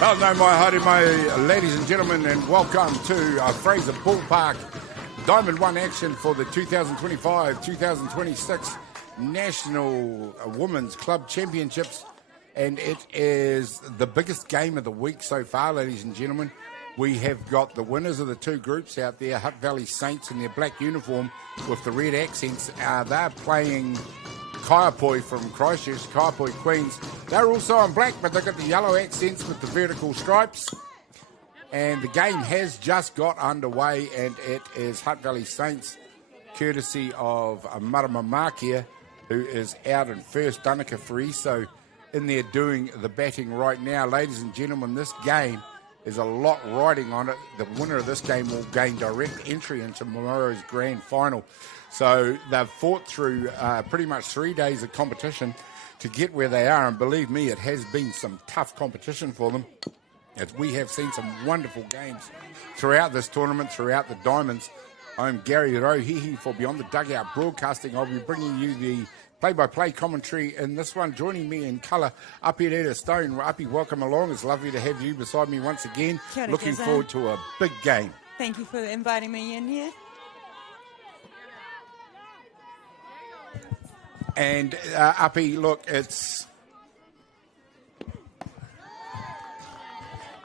Well, no, my howdy, my ladies and gentlemen, and welcome to Fraser Ballpark Diamond 1 action for the 2025-2026 National Women's Club Championships. And it is the biggest game of the week so far, ladies and gentlemen. We have got the winners of the two groups out there, Hutt Valley Saints in their black uniform with the red accents. They're playing Kaiapoi from Christchurch, Kaiapoi Queens. They're also in black, but they've got the yellow accents with the vertical stripes. And the game has just got underway, and it is Hutt Valley Saints, courtesy of Marama Makia, who is out in first, Danica Friso in there doing the batting right now. Ladies and gentlemen, this game is a lot riding on it. The winner of this game will gain direct entry into tomorrow's grand final. So they've fought through pretty much 3 days of competition to get where they are. And believe me, it has been some tough competition for them, as we have seen some wonderful games throughout this tournament, throughout the Diamonds. I'm Gary Rohihi for Beyond the Dugout Broadcasting. I'll be bringing you the play-by-play commentary in this one. Joining me in colour, Uppy Edita Stone. Uppy, welcome along. It's lovely to have you beside me once again. Kia ora, Looking Geza. forward to a big game. Thank you for inviting me in here. And Uppy, look, it's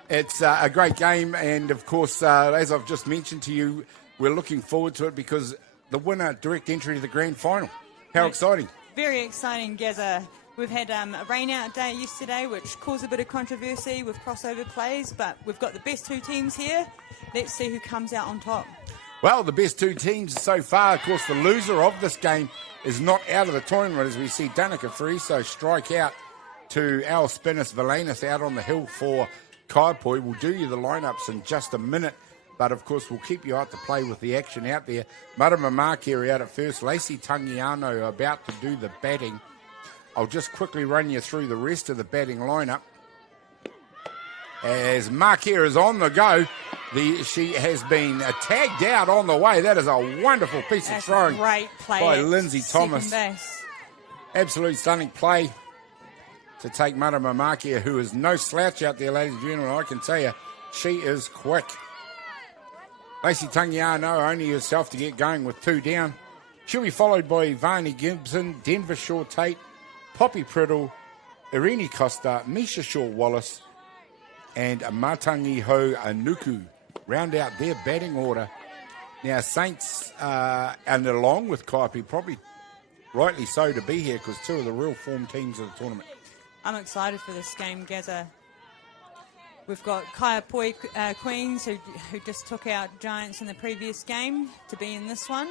a great game, and of course, as I've just mentioned to you, we're looking forward to it because the winner direct entry to the grand final. How exciting! Very exciting, Gaza. We've had a rain-out day yesterday, which caused a bit of controversy with crossover plays, but we've got the best two teams here. Let's see who comes out on top. Well, the best two teams so far, of course, the loser of this game is not out of the tournament, as we see Danica Friso strike out to Al Spinnus Valanis out on the hill for Kaiapoi. We'll do you the lineups in just a minute, but of course we'll keep you out to play with the action out there. Marama Makia out at first, Lacey Tangiano about to do the batting. I'll just quickly run you through the rest of the batting lineup. As Makia is on the go, she has been tagged out on the way. That is a wonderful piece of throwing Great play by at Lindsay Thomas. second base. Absolute stunning play to take Marama Makia, who is no slouch out there, ladies and gentlemen. I can tell you, she is quick. Lacey Tangiano only herself to get going with two down. She'll be followed by Ivani Gibson, Denver Shaw Tate, Poppy Priddle, Irene Costa, Misha Shaw Wallace, and Matangi Ho Anuku round out their batting order. Now, Saints, and along with Kaiapoi, probably rightly so to be here because two of the real form teams of the tournament. I'm excited for this game, Gaza. We've got Kaiapoi Queens, who just took out Giants in the previous game, to be in this one.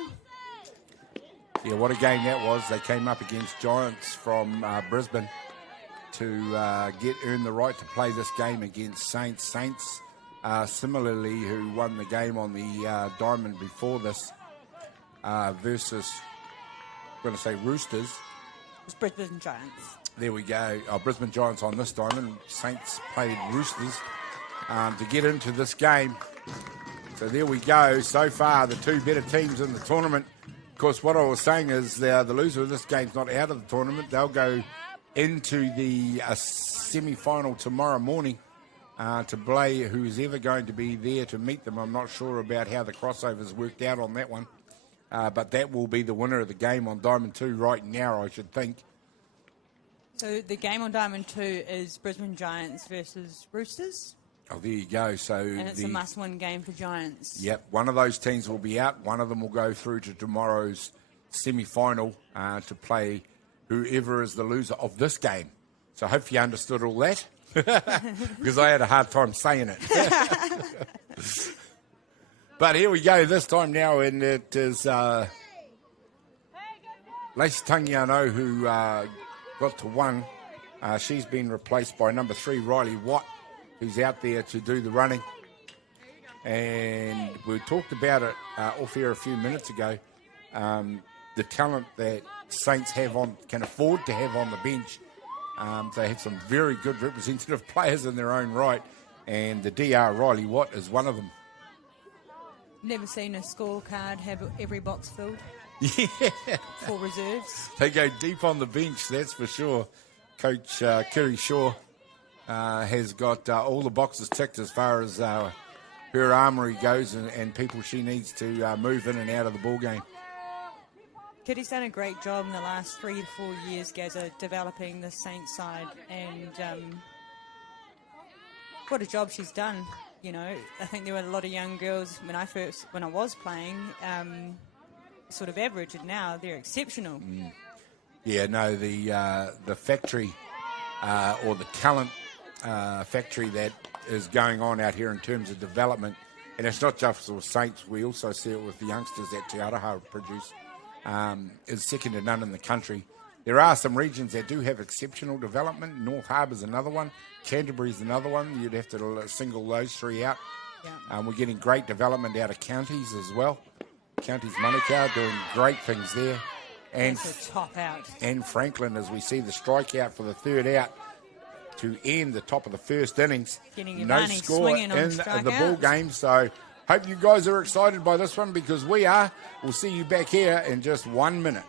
Yeah, what a game that was. They came up against Giants from Brisbane to earn the right to play this game against Saints. Saints, similarly, who won the game on the Diamond before this versus, I'm going to say Roosters. It's Brisbane Giants. There we go. Brisbane Giants on this Diamond. Saints played Roosters to get into this game. So there we go. So far, the two better teams in the tournament. Of course, what I was saying is the loser of this game's not out of the tournament. They'll go into the semi-final tomorrow morning to play who's ever going to be there to meet them. I'm not sure about how the crossovers worked out on that one. But that will be the winner of the game on Diamond 2 right now, I should think. So the game on Diamond 2 is Brisbane Giants versus Roosters. Oh, there you go. So And it's a must-win game for Giants. Yep, one of those teams will be out. One of them will go through to tomorrow's semi-final to play whoever is the loser of this game. So I hope you understood all that, because I had a hard time saying it. But here we go this time now, and it is Lacey Tangiano who got to one. She's been replaced by number 3, Riley Watt, who's out there to do the running. And we talked about it off air a few minutes ago, the talent that Saints can afford to have on the bench. They have some very good representative players in their own right, and the DR Riley Watt is one of them. Never seen a scorecard have every box filled. Yeah. For reserves. They go deep on the bench, that's for sure. Coach Kerry Shaw has got all the boxes ticked as far as her armoury goes and people she needs to move in and out of the ball game. Kitty's done a great job in the last 3 to 4 years, Gazza, developing the Saints side, and what a job she's done. You know, I think there were a lot of young girls when I was playing, sort of average, and now they're exceptional. Yeah, no, the factory or the talent factory that is going on out here in terms of development, and it's not just with Saints, we also see it with the youngsters that Atiawa produce, is second to none in the country. There are some regions that do have exceptional development. North Harbour's another one. Canterbury's another one. You'd have to single those three out. Yeah. We're getting great development out of counties as well. Counties Manukau doing great things there. And that's a top out. And Franklin, as we see the strikeout for the third out to end the top of the first innings. Getting no Ivani score swinging in on the ball game. So hope you guys are excited by this one, because we are. We'll see you back here in just 1 minute.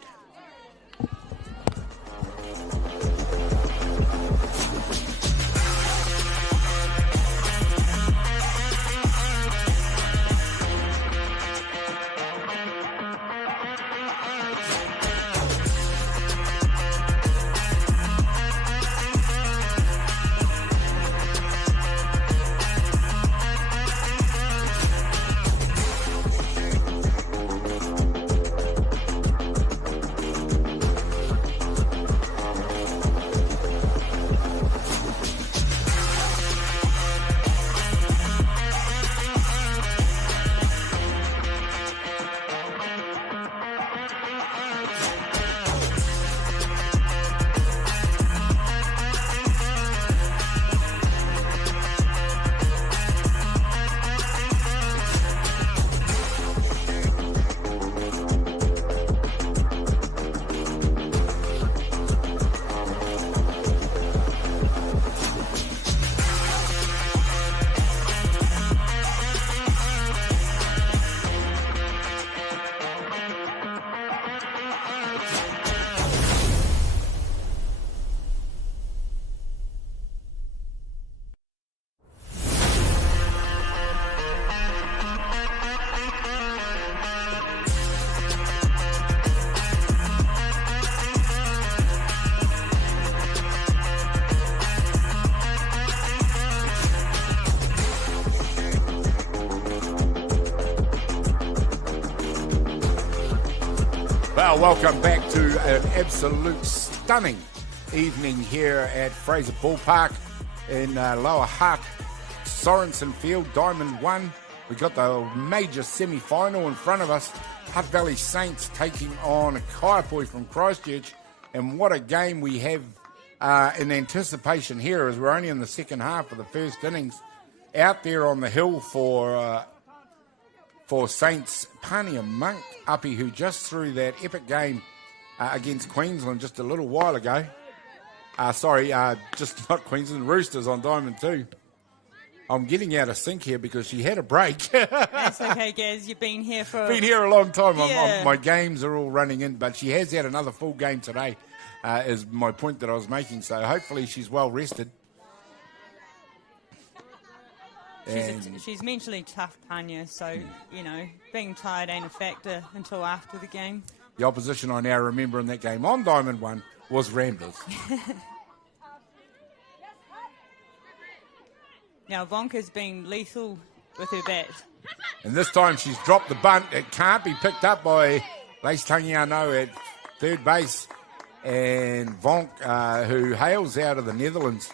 Well, welcome back to an absolute stunning evening here at Fraser Ballpark in Lower Hutt, Sorensen Field, Diamond 1. We've got the major semi-final in front of us. Hutt Valley Saints taking on Kaiapoi from Christchurch. And what a game we have in anticipation here, as we're only in the second half of the first innings. Out there on the hill for Saints, Pania Monk Uppy, who just threw that epic game against Queensland just a little while ago. Just not Queensland, Roosters on Diamond 2. I'm getting out of sync here because she had a break. That's okay, Gaz. You've been here for... Been here a long time. Yeah. My games are all running in, but she has had another full game today, is my point that I was making. So hopefully she's well rested. She's mentally tough, Panya, so, you know, being tired ain't a factor until after the game. The opposition I now remember in that game on Diamond 1 was Ramblers. Now, Vonka's been lethal with her bat. And this time she's dropped the bunt. It can't be picked up by Lace Tangiano at third base. And Vonk, who hails out of the Netherlands,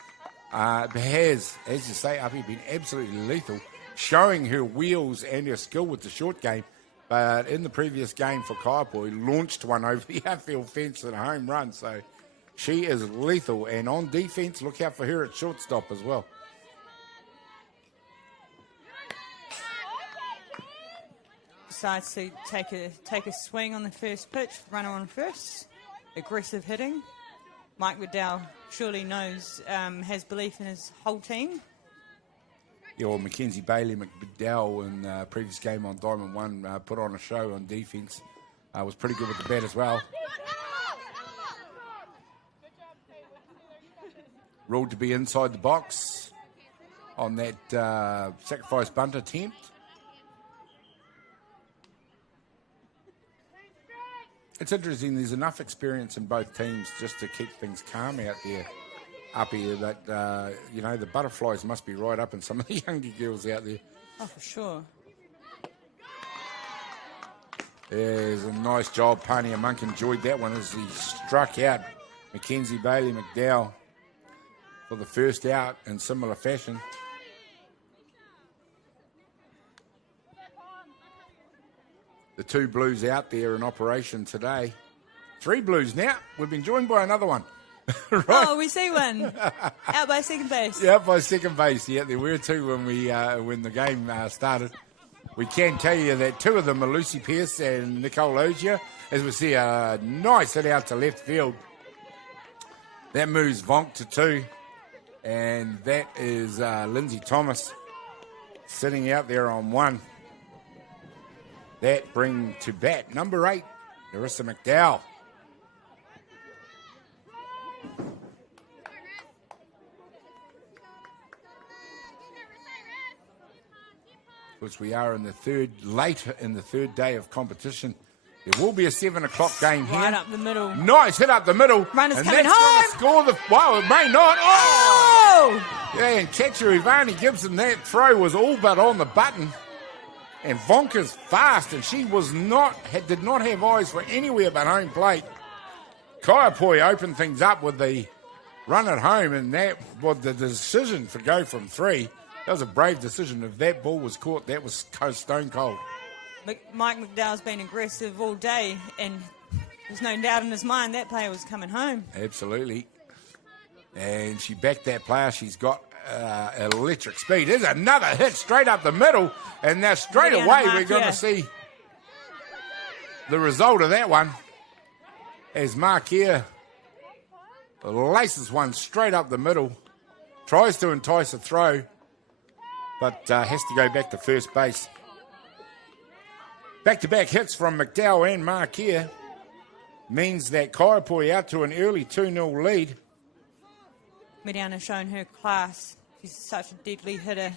has, as you say, Uppy, been absolutely lethal, showing her wheels and her skill with the short game. But in the previous game for Kaiapoi, launched one over the outfield fence and a home run. So she is lethal. And on defense, look out for her at shortstop as well. Decides to take a swing on the first pitch, runner on first, aggressive hitting. Mike Waddell surely knows, has belief in his whole team. Yeah, well, Mackenzie Bailey McDowell in the previous game on Diamond 1 put on a show on defence. Was pretty good with the bat as well. ruled to be inside the box on that sacrifice bunt attempt. It's interesting, there's enough experience in both teams just to keep things calm out there, up here, that, the butterflies must be right up in some of the younger girls out there. Oh, for sure. There's a nice job. Pania Monk enjoyed that one as he struck out Mackenzie Bailey McDowell for the first out in similar fashion. The 2 Blues out there in operation today. 3 Blues now. We've been joined by another one. Right. Oh, we see one. Out by second base. Yeah, out by second base. Yeah, there were 2 when the game started. We can tell you that 2 of them are Lucy Pearce and Nicole Ogier, as we see a nice hit out to left field. That moves Vonk to 2, and that is Lindsay Thomas sitting out there on 1. That brings to bat number 8, Larissa McDowell. Which we are later in the third day of competition. There will be a 7 o'clock game here. Right up the middle. Nice hit up the middle. Runners and coming that's home. Score the. Wow, it may not. Oh! Yeah, and catcher Ivani Gibson, that throw was all but on the button. And Vonka's fast, and she did not have eyes for anywhere but home plate. Kaiapoi opened things up with the run at home, and that was the decision to go from 3. That was a brave decision. If that ball was caught, that was stone cold. Mike McDowell's been aggressive all day, and there's no doubt in his mind that player was coming home. Absolutely. And she backed that player. She's got electric speed. There's another hit straight up the middle, and now straight away we're going to see the result of that one as Markier laces one straight up the middle, tries to entice a throw, but has to go back to first base. Back-to-back hits from McDowell and Markier means that Kaiapoi out to an early 2-0 lead. Mediana shown her class. She's such a deadly hitter.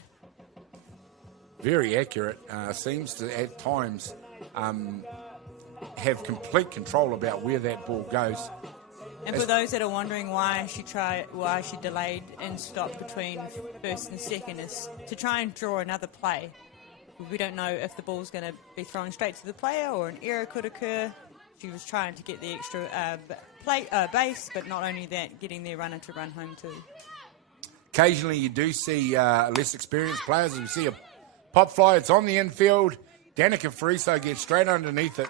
Very accurate. Seems to, at times, have complete control about where that ball goes. And for those that are wondering why she delayed and stopped between first and second, is to try and draw another play. We don't know if the ball's going to be thrown straight to the player or an error could occur. She was trying to get the extra base, but not only that, getting their runner to run home too. Occasionally you do see less experienced players. You see a pop fly, it's on the infield. Danica Friso gets straight underneath it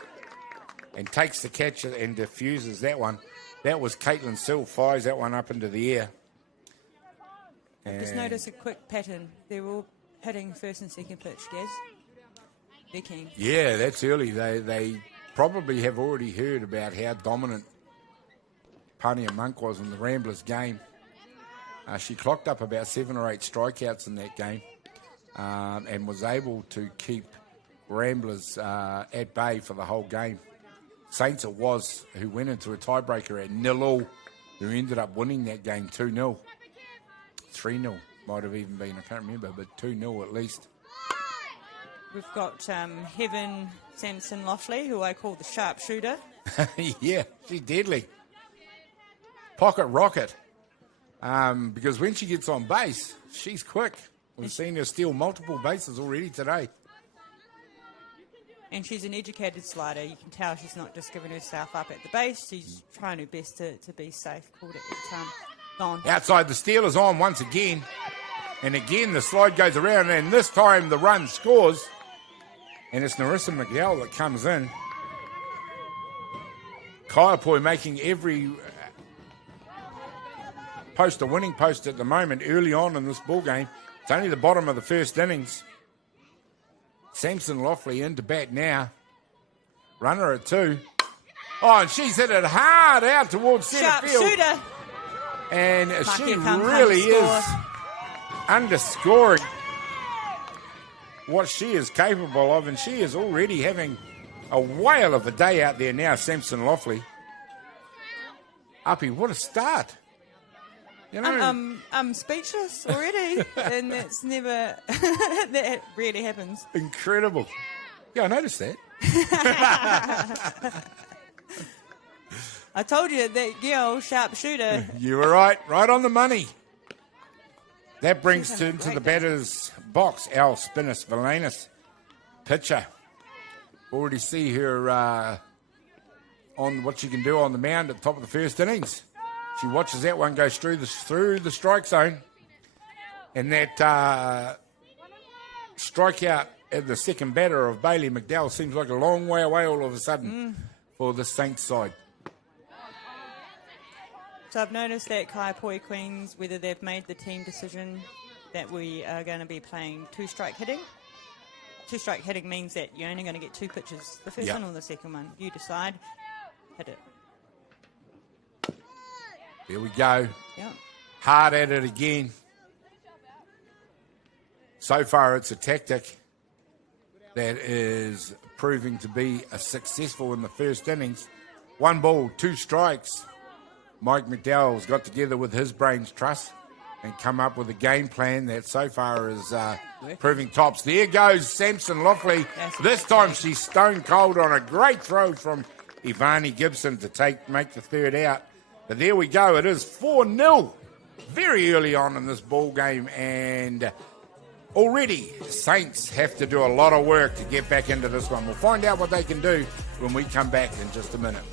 and takes the catch and diffuses that one. That was Caitlin Sill, fires that one up into the air. Just notice a quick pattern. They're all hitting first and second pitch, Gaz. They're keen. Yeah, that's early. They probably have already heard about how dominant Pania Monk was in the Ramblers game. She clocked up about 7 or 8 strikeouts in that game and was able to keep Ramblers at bay for the whole game. Saints it was who went into a tiebreaker at 0-0, who ended up winning that game 2-0. 3-0 might have even been, I can't remember, but 2-0 at least. We've got Heaven Sampson-Loughley, who I call the sharpshooter. Yeah, she's deadly. Pocket rocket. Because when she gets on base, she's quick. We've seen her steal multiple bases already today. And she's an educated slider. You can tell she's not just giving herself up at the base. She's trying her best to be safe. Called it every time. Gone. Outside, the Steelers on once again. And again, the slide goes around. And this time, the run scores. And it's Narissa McGill that comes in. Kaiapoi making every post a winning post at the moment early on in this ball game. It's only the bottom of the first innings. Sampson-Loughley into bat now. Runner at 2. Oh, and she's hit it hard out towards centre field. Shooter. And she really is underscoring what she is capable of, and she is already having a whale of a day out there now, Sampson-Loughley. Uppy, what a start. You know, I'm speechless already, and that's never, that rarely happens. incredible. Yeah, I noticed that. I told you that girl, sharpshooter. You were right on the money. That brings She's having a into the great day. batter's box Al Spinnus Valanis, pitcher. Already see her on what she can do on the mound at the top of the first innings. She watches that one go through the strike zone, and that strikeout at the second batter of Bailey McDowell seems like a long way away all of a sudden for the Saints side. So I've noticed that Kaiapoi Queens, whether they've made the team decision that we are going to be playing two-strike hitting. Two-strike hitting means that you're only going to get two pitches, the first one or the second one. You decide, hit it. There we go. Yeah. Hard at it again. So far, it's a tactic that is proving to be a successful in the first innings. 1 ball, 2 strikes. Mike McDowell's got together with his brains trust and come up with a game plan that so far is proving tops. There goes Samson Lockley. This time she's stone cold on a great throw from Ivani Gibson to make the third out. But there we go. It is 4-0 very early on in this ball game, and already Saints have to do a lot of work to get back into this one. We'll find out what they can do when we come back in just a minute.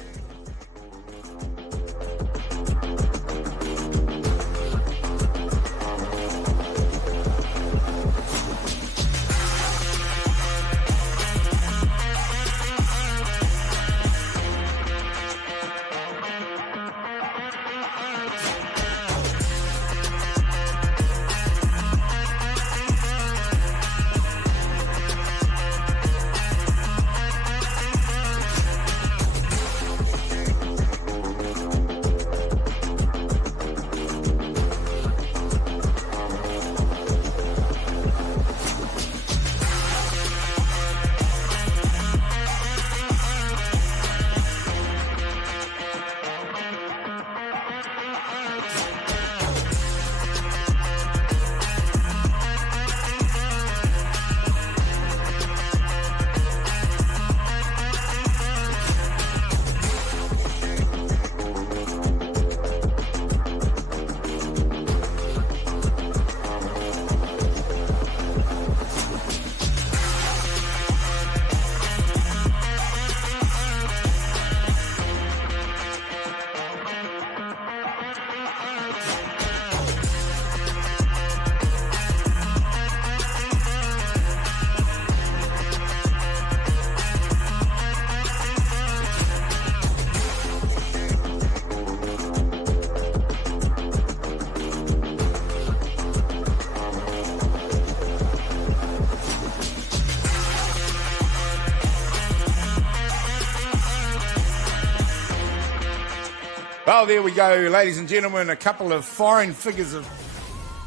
Well, there we go, ladies and gentlemen. A couple of fine figures of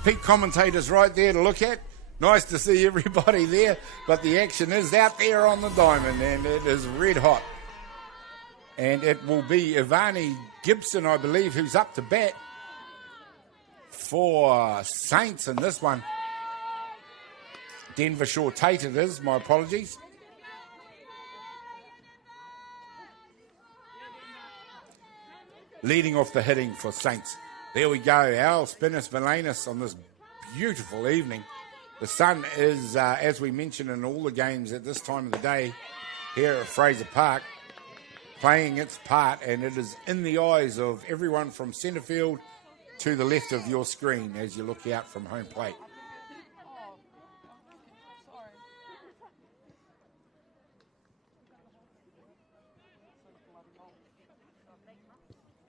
peak commentators right there to look at. Nice to see everybody there, but the action is out there on the diamond, and it is red hot. And it will be Ivani Gibson, I believe, who's up to bat for Saints in this one. Denver Shore Tate it is, my apologies. Leading off the hitting for Saints. There we go, Al Spinnus Valanis on this beautiful evening. The sun is, as we mentioned in all the games at this time of the day here at Fraser Park, playing its part, and it is in the eyes of everyone from centre field to the left of your screen as you look out from home plate.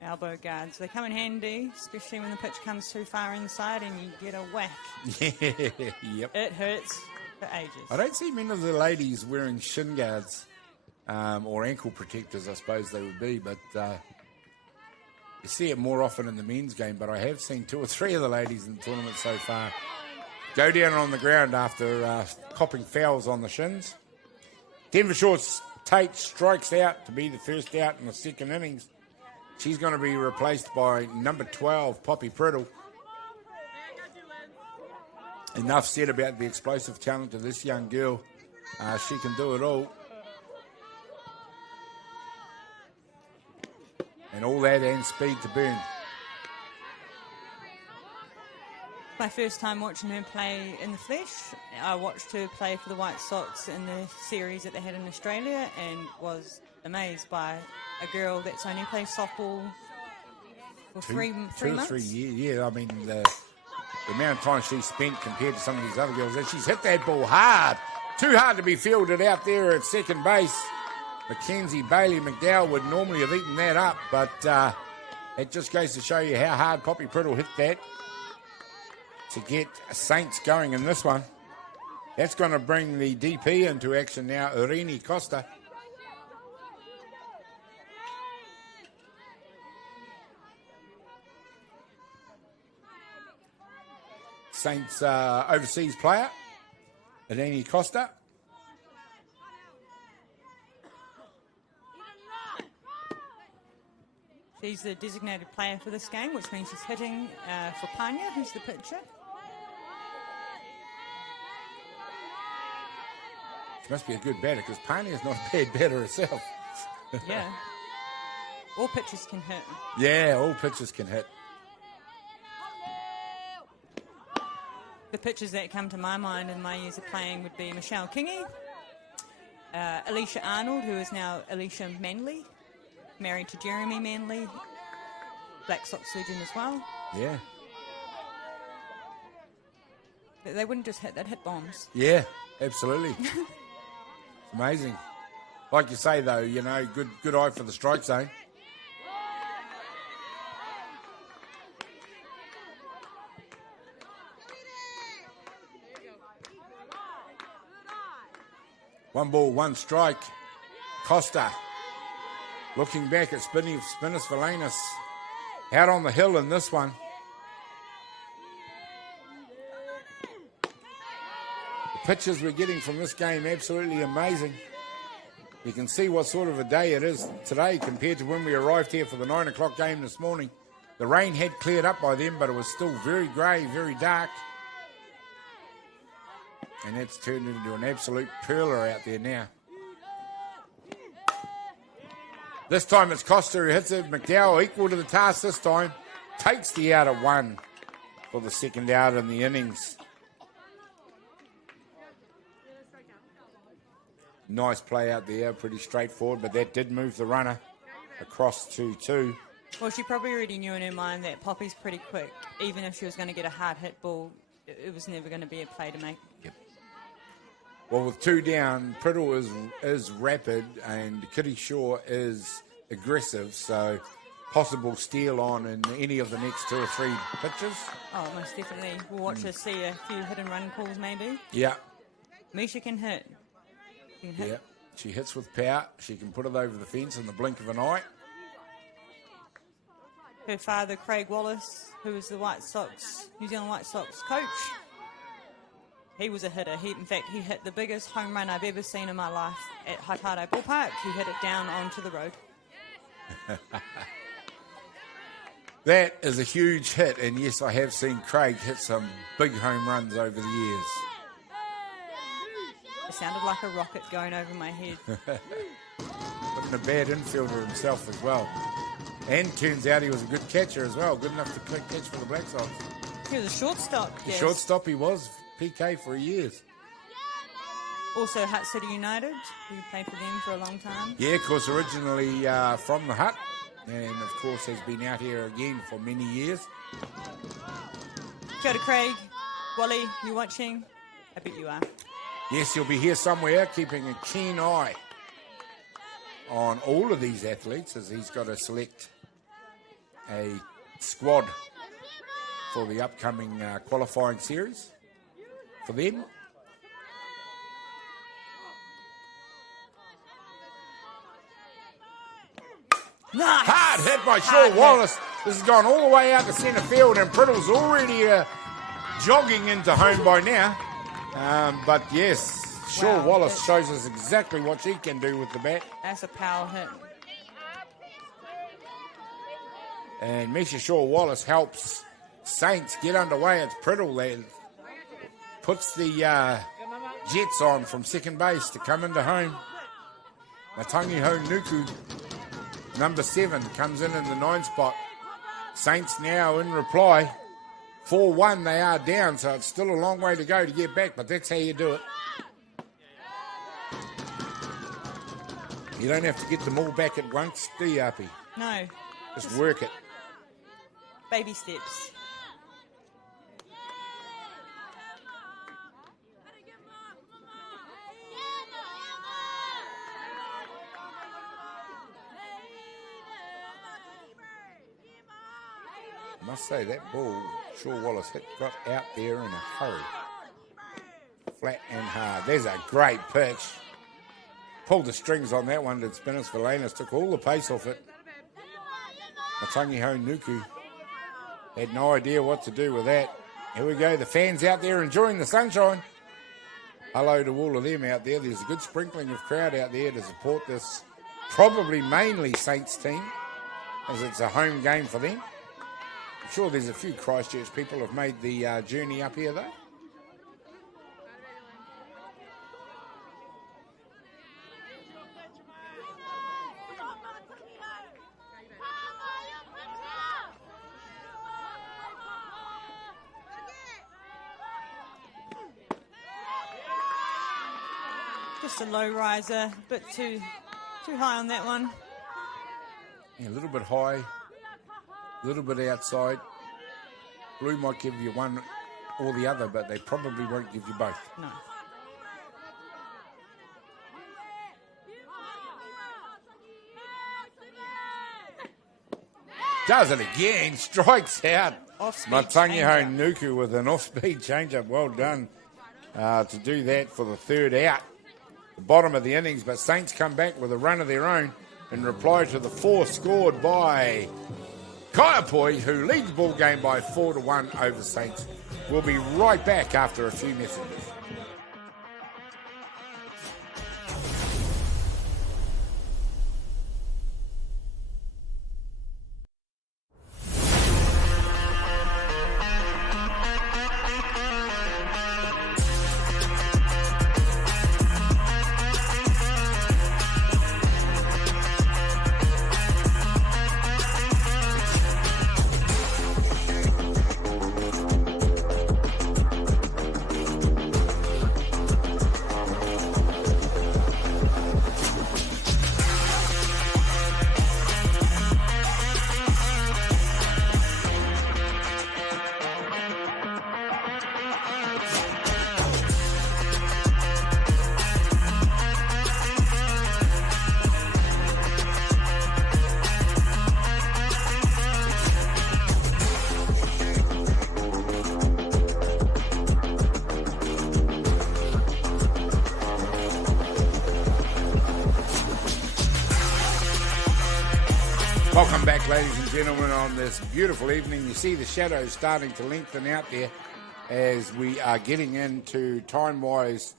Elbow guards, they come in handy, especially when the pitch comes too far inside and you get a whack. Yep. It hurts for ages. I don't see many of the ladies wearing shin guards or ankle protectors, I suppose they would be, but you see it more often in the men's game. But I have seen 2 or 3 of the ladies in the tournament so far go down on the ground after copping fouls on the shins. Denver Shore's Tate strikes out to be the first out in the second innings. She's going to be replaced by number 12, Poppy Priddle. enough said about the explosive talent of this young girl. She can do it all. And all that and speed to burn. My first time watching her play in the flesh. I watched her play for the White Sox in the series that they had in Australia and was amazed by a girl that's only played softball for three months. 2 or 3 years, yeah. I mean, the amount of time she spent compared to some of these other girls, and she's hit that ball hard. Too hard to be fielded out there at second base. Mackenzie Bailey McDowell would normally have eaten that up, but it just goes to show you how hard Poppy Priddle hit that to get Saints going in this one. That's going to bring the DP into action now, Irene Costa. Saints overseas player, Irene Costa. She's the designated player for this game, which means she's hitting for Panya, who's the pitcher. She must be a good batter because Panya's not a bad batter herself. Yeah. All pitchers can hit. Yeah, all pitchers can hit. The pitchers that come to my mind in my years of playing would be Michelle Kingy, Alicia Arnold, who is now Alicia Manley, married to Jeremy Manley, Black Sox legend as well. Yeah. They wouldn't just hit, they'd hit bombs. Yeah, absolutely. Amazing. Like you say, though, you know, good eye for the strike zone. One ball, one strike. Costa looking back at Spinners Valanis. Out on the hill in this one. The pitches we're getting from this game, absolutely amazing. You can see what sort of a day it is today compared to when we arrived here for the 9 o'clock game this morning. The rain had cleared up by then, but it was still very grey, very dark. And that's turned into an absolute perler out there now. This time it's Costa who hits it. McDowell equal to the task this time. Takes the out at one for the second out in the innings. Nice play out there, pretty straightforward, but that did move the runner across to 2. Well, she probably already knew in her mind that Poppy's pretty quick. Even if she was going to get a hard hit ball, it was never going to be a play to make. Yep. Well, with 2 down, Priddle is rapid and Kitty Shaw is aggressive, so possible steal on in any of the next 2 or 3 pitches. Oh, most definitely. We'll watch her see a few hit and run calls maybe. Yeah. Misha can hit. She can hit. Yeah. She hits with power. She can put it over the fence in the blink of an eye. Her father, Craig Wallace, who was the New Zealand White Sox coach, he was a hitter. In fact, he hit the biggest home run I've ever seen in my life at Hutt Ballpark. He hit it down onto the road. That is a huge hit, and yes, I have seen Craig hit some big home runs over the years. It sounded like a rocket going over my head. Wasn't a bad infielder himself as well. And turns out he was a good catcher as well, good enough to catch for the Black Sox. He was a shortstop. The yes. shortstop he was, PK for years. Also Hutt City United, he played for them for a long time. Yeah, of course, originally from the Hutt, and of course has been out here again for many years. Kia ora, Craig. Wally, you watching? I bet you are. Yes, he'll be here somewhere, keeping a keen eye on all of these athletes as he's got to select a squad for the upcoming qualifying series for them. Nice. Hard hit by Shaw Wallace. This has gone all the way out to centre field, and Priddle's already jogging into home by now. But yes, Shaw Wallace shows us exactly what she can do with the bat. That's a power hit. And Misha Shaw Wallace helps Saints get underway. It's Priddle there puts the Jets on from second base to come into home. Matangiho Nuku, number 7, comes in the 9 spot. Saints now in reply. 4-1, they are down, so it's still a long way to go to get back, but that's how you do it. You don't have to get them all back at once, do you, Uppy? No. Just work it. Baby steps. I must say that ball Shaw Wallace hit got out there in a hurry. Flat and hard. There's a great pitch. Pulled the strings on that one. Did Spinners Valanas, took all the pace off it. Matangiho Nuku had no idea what to do with that. Here we go. The fans out there enjoying the sunshine. Hello to all of them out there. There's a good sprinkling of crowd out there to support this probably mainly Saints team, as it's a home game for them. I'm sure there's a few Christchurch people have made the journey up here, though. Just a low riser, a bit too high on that one. Yeah, a little bit high, a little bit outside. Blue might give you one or the other, but they probably won't give you both. No. Does it again, strikes out. Off-speed Matangiho changeup. Nuku with an off-speed changeup. Well done to do that for the third out. The bottom of the innings, but Saints come back with a run of their own in reply to the 4 scored by Kaiapoi, who leads the ball game by 4-1 over Saints. We'll be right back after a few messages. Welcome back, ladies and gentlemen, on this beautiful evening. You see the shadows starting to lengthen out there as we are getting into time-wise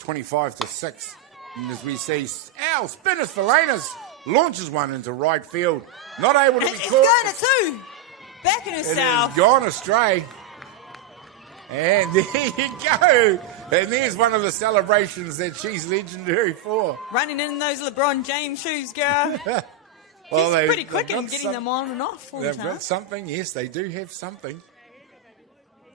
25 to 6. And as we see, Al Spinners Valanas launches one into right field. Not able to be It's caught. going to 2. Back in It herself. has gone astray. And there you go. And there's one of the celebrations that she's legendary for. Running in those LeBron James shoes, girl. Well, She's pretty quick in getting some- them on and off all the They've time. got something, yes, they do have something.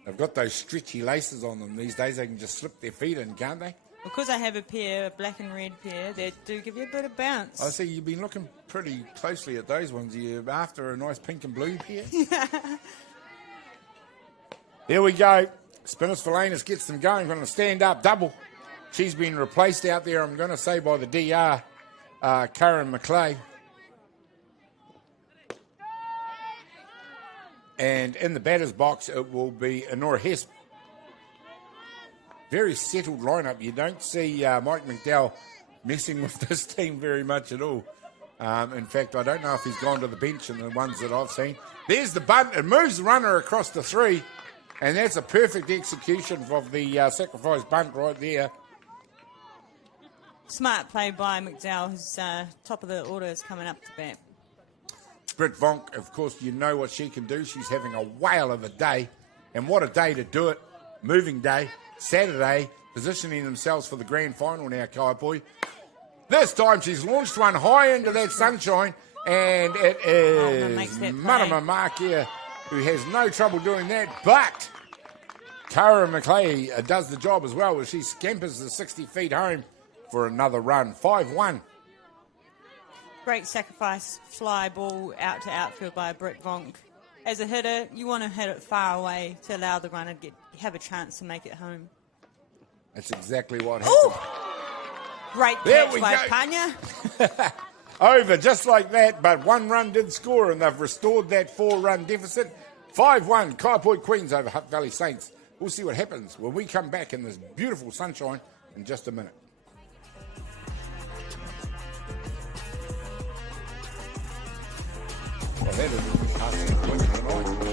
They've got those stretchy laces on them these days. They can just slip their feet in, can't they? Because I have a pair, a black and red pair, they do give you a bit of bounce. I see you've been looking pretty closely at those ones. You're after a nice pink and blue pair. There we go. Spinners Valanas gets them going. Going to stand up double. She's been replaced out there, I'm going to say, by the DR, Karen McClay. And in the batter's box, it will be Honora Hesp. Very settled lineup. You don't see Mike McDowell messing with this team very much at all. In fact, I don't know if he's gone to the bench in the ones that I've seen. There's the bunt. It moves the runner across the 3. And that's a perfect execution of the sacrifice bunt right there. Smart play by McDowell, who's top of the order, is coming up to bat. Britt Vonk, of course, you know what she can do. She's having a whale of a day. And what a day to do it. moving day, Saturday, positioning themselves for the grand final now, Kaiapoi. This time she's launched one high into that sunshine, and it is Marama Makia who has no trouble doing that, but Cara McClay does the job as well as she scampers the 60 feet home for another run, 5-1. Great sacrifice fly ball out to outfield by Britt Vonk. As a hitter, you want to hit it far away to allow the runner to have a chance to make it home. That's exactly what happened. Great catch by Panya. Over just like that, but one run did score, and they've restored that 4-run deficit. 5-1, Kaiapoi Queens over Hutt Valley Saints. We'll see what happens when we come back in this beautiful sunshine in just a minute. Well, that is passing point tonight.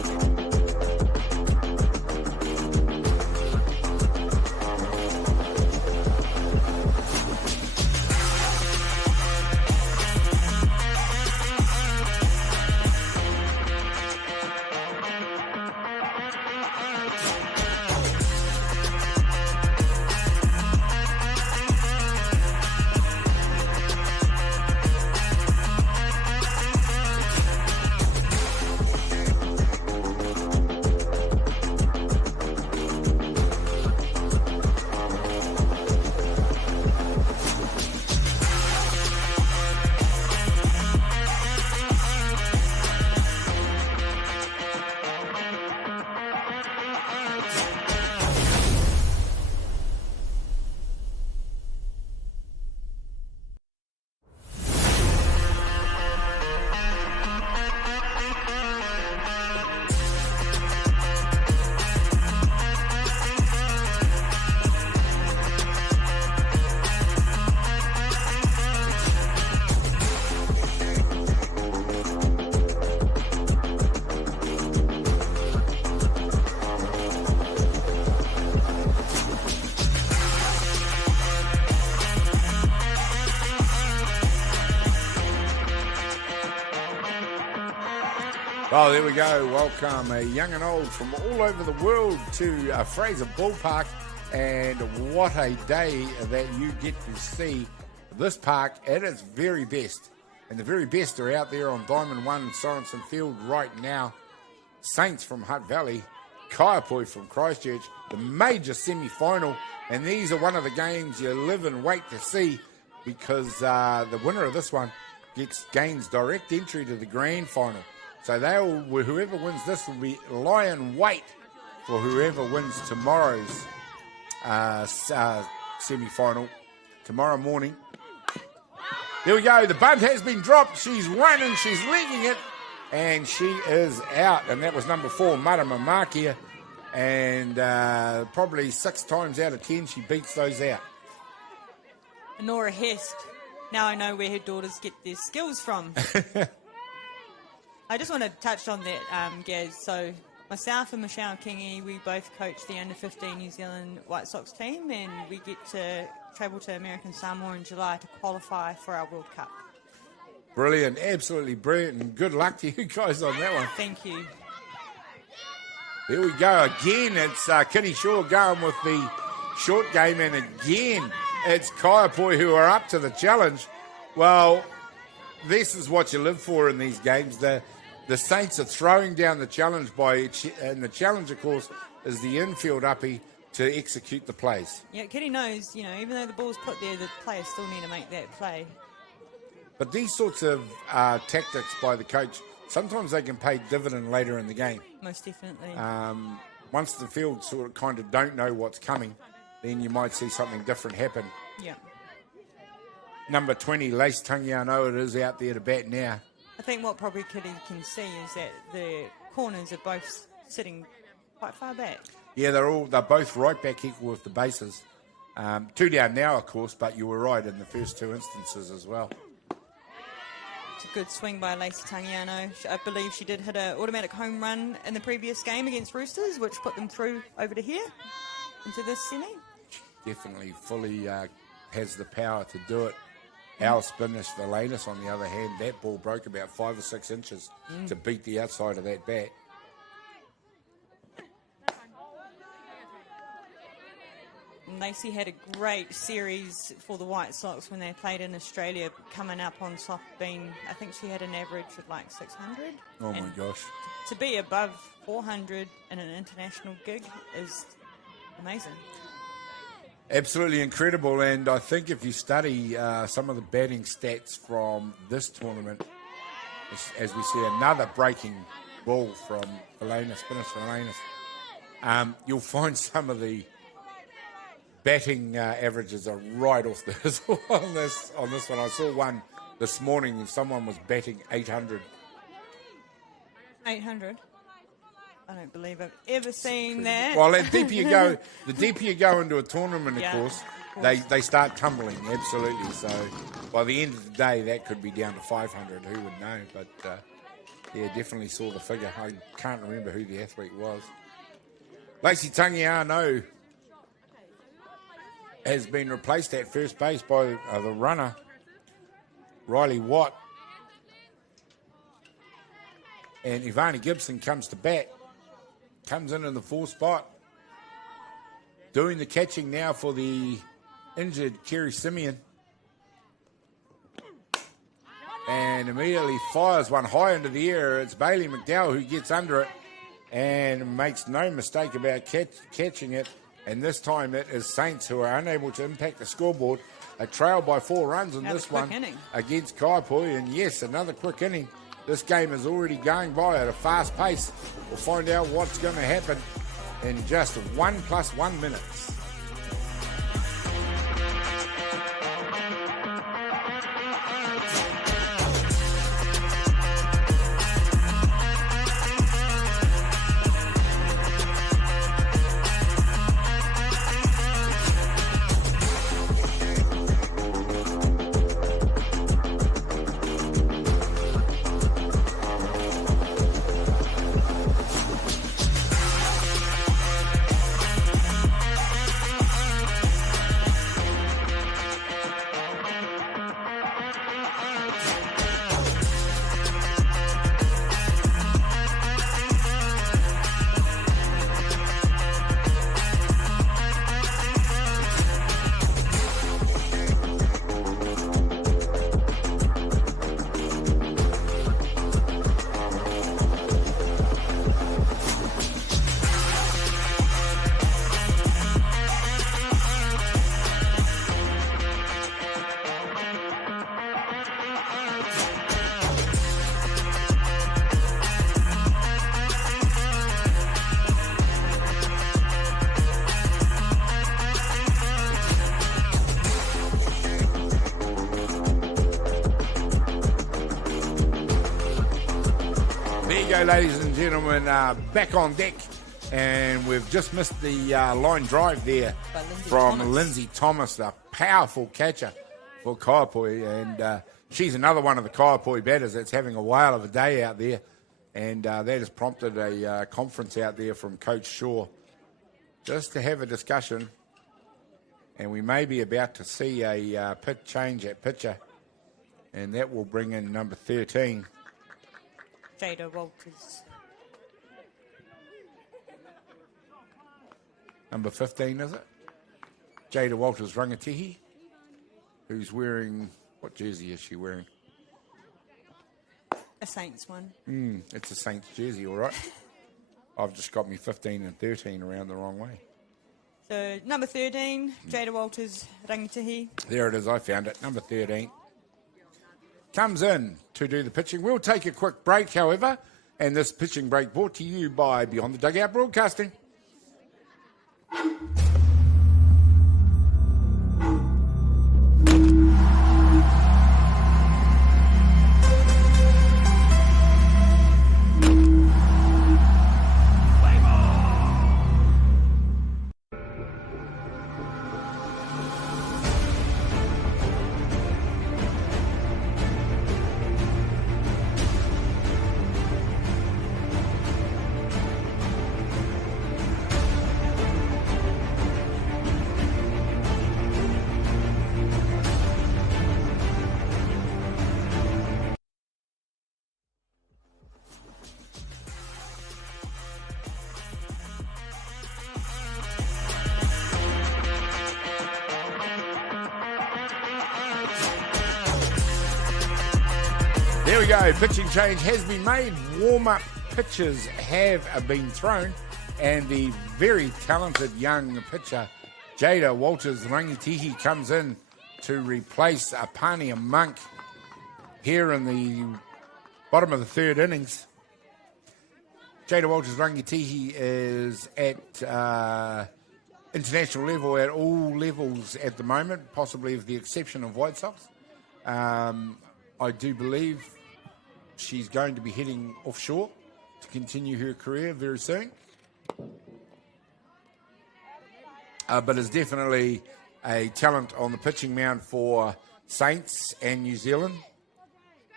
Well, there we go. Welcome, young and old from all over the world to Fraser Ballpark. And what a day that you get to see this park at its very best. And the very best are out there on Diamond 1 Sorensen Field right now. Saints from Hutt Valley, Kaiapoi from Christchurch, the major semi-final. And these are one of the games you live and wait to see, because the winner of this one gains direct entry to the grand final. So whoever wins this will be lie in wait for whoever wins tomorrow's semi-final tomorrow morning. Here we go. The bunt has been dropped. She's won and she's leading it, and she is out. And that was number 4, Marama Makia. And probably 6 times out of 10 she beats those out. Nora Hest. Now I know where her daughters get their skills from. I just want to touch on that, Gaz. So myself and Michelle Kingy, we both coach the under-15 New Zealand White Sox team, and we get to travel to American Samoa in July to qualify for our World Cup. Brilliant, absolutely brilliant, and good luck to you guys on that one. Thank you. Here we go again. It's Kitty Shaw going with the short game, and again it's Kaiapoi who are up to the challenge. Well, this is what you live for in these games. The Saints are throwing down the challenge and the challenge, of course, is the infield uppie to execute the plays. Yeah, Kitty knows, even though the ball's put there, the players still need to make that play. But these sorts of tactics by the coach, sometimes they can pay dividend later in the game. Most definitely. Once the field sort of kind of don't know what's coming, then you might see something different happen. Yeah. Number 20, Lace Tangiano, it is out there to bat now. I think what probably Kitty can see is that the corners are both sitting quite far back. Yeah, they're both right back equal with the bases. 2 down now, of course, but you were right in the first 2 instances as well. It's a good swing by Lacey Tangiano. I believe she did hit an automatic home run in the previous game against Roosters, which put them through over to here, into this semi. Definitely fully has the power to do it. Our Spinnish Valanus, on the other hand, that ball broke about 5 or 6 inches to beat the outside of that bat. Lacey had a great series for the White Sox when they played in Australia, coming up on soft bean. I think she had an average of like 600. Oh my gosh. To be above 400 in an international gig is amazing. Absolutely incredible, and I think if you study some of the batting stats from this tournament, as we see another breaking ball from Valanis, you'll find some of the batting averages are right off this on this one. I saw one this morning, someone was batting 800. 800? I don't believe I've ever seen that. Well, the deeper you go into a tournament, of course, they start tumbling, absolutely. So by the end of the day, that could be down to 500. Who would know? But, definitely saw the figure. I can't remember who the athlete was. Lacey Tangiano has been replaced at first base by the runner, Riley Watt. And Ivani Gibson comes to bat. Comes in the fourth spot. Doing the catching now for the injured Kerry Simeon. And immediately fires one high into the air. It's Bailey McDowell who gets under it and makes no mistake about catching it. And this time it is Saints who are unable to impact the scoreboard. A trail by 4 runs in this one against Kaiapoi. And yes, another quick inning. This game is already going by at a fast pace. We'll find out what's going to happen in just 1 + 1 minutes. Ladies and gentlemen, back on deck, and we've just missed the line drive there from Lindsay Thomas, a powerful catcher for Kaiapoi, and she's another one of the Kaiapoi batters that's having a whale of a day out there, and that has prompted a conference out there from Coach Shaw just to have a discussion, and we may be about to see a pitch change at pitcher, and that will bring in number 13. Jada Walters. Number 15, is it? Jada Walters Rangatihi, who's wearing, what jersey is she wearing? A Saints one. It's a Saints jersey, all right. I've just got me 15 and 13 around the wrong way. So, number 13, Jada Walters Rangatihi. There it is, I found it. Number 13. Comes in to do the pitching. We'll take a quick break, however, and this pitching break brought to you by Beyond the Dugout Broadcasting. There we go. Pitching change has been made. Warm-up pitches have been thrown. And the very talented young pitcher, Jada Walters-Rangitihi, comes in to replace Apania Monk here in the bottom of the third innings. Jada Walters-Rangitihi is at international level at all levels at the moment, possibly with the exception of White Sox. I do believe she's going to be heading offshore to continue her career very soon. But is definitely a talent on the pitching mound for Saints and New Zealand,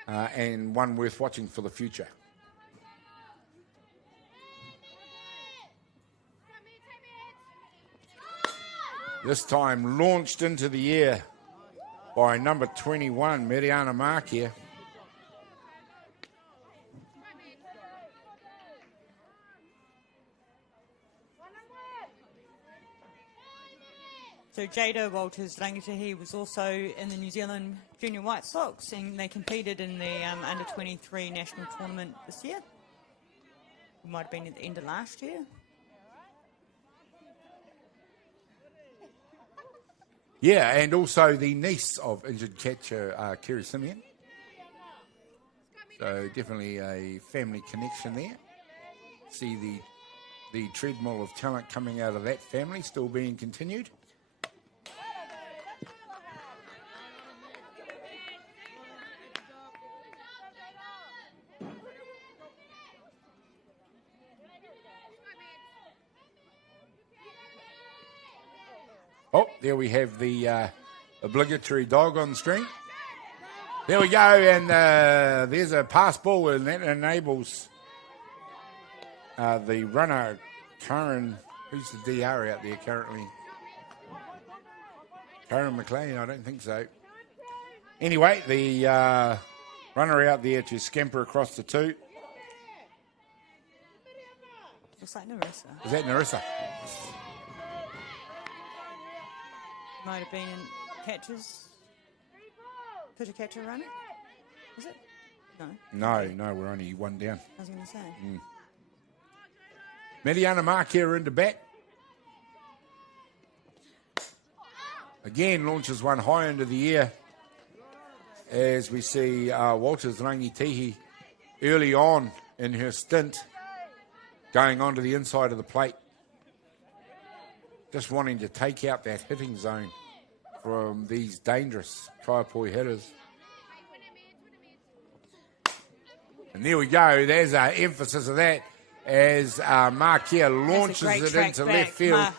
and one worth watching for the future. This time launched into the air by number 21, Mariana Marquia. So Jada Walters-Rangitihi was also in the New Zealand Junior White Sox, and they competed in the Under-23 national tournament this year. It might have been at the end of last year. Yeah, and also the niece of injured catcher Kerry Simeon. So definitely a family connection there. See the treadmill of talent coming out of that family still being continued. Oh, there we have the obligatory dog on the screen. There we go, and there's a pass ball, and that enables the runner, Karen, who's the DR out there currently? Karen McLean, I don't think so. Anyway, the runner out there to scamper across the two. Looks like Narissa. Is that Narissa? Might have been in catches. Pitcher, catcher, runner? Is it? No. No, we're only one down. I was going to say. Mariana Marquia into bat. Again, launches one high into the air. As we see Walters-Rangitihi early on in her stint going onto the inside of the plate. Just wanting to take out that hitting zone from these dangerous Kaiapoi hitters. And there we go. There's our emphasis of that as Marquia launches it into left field.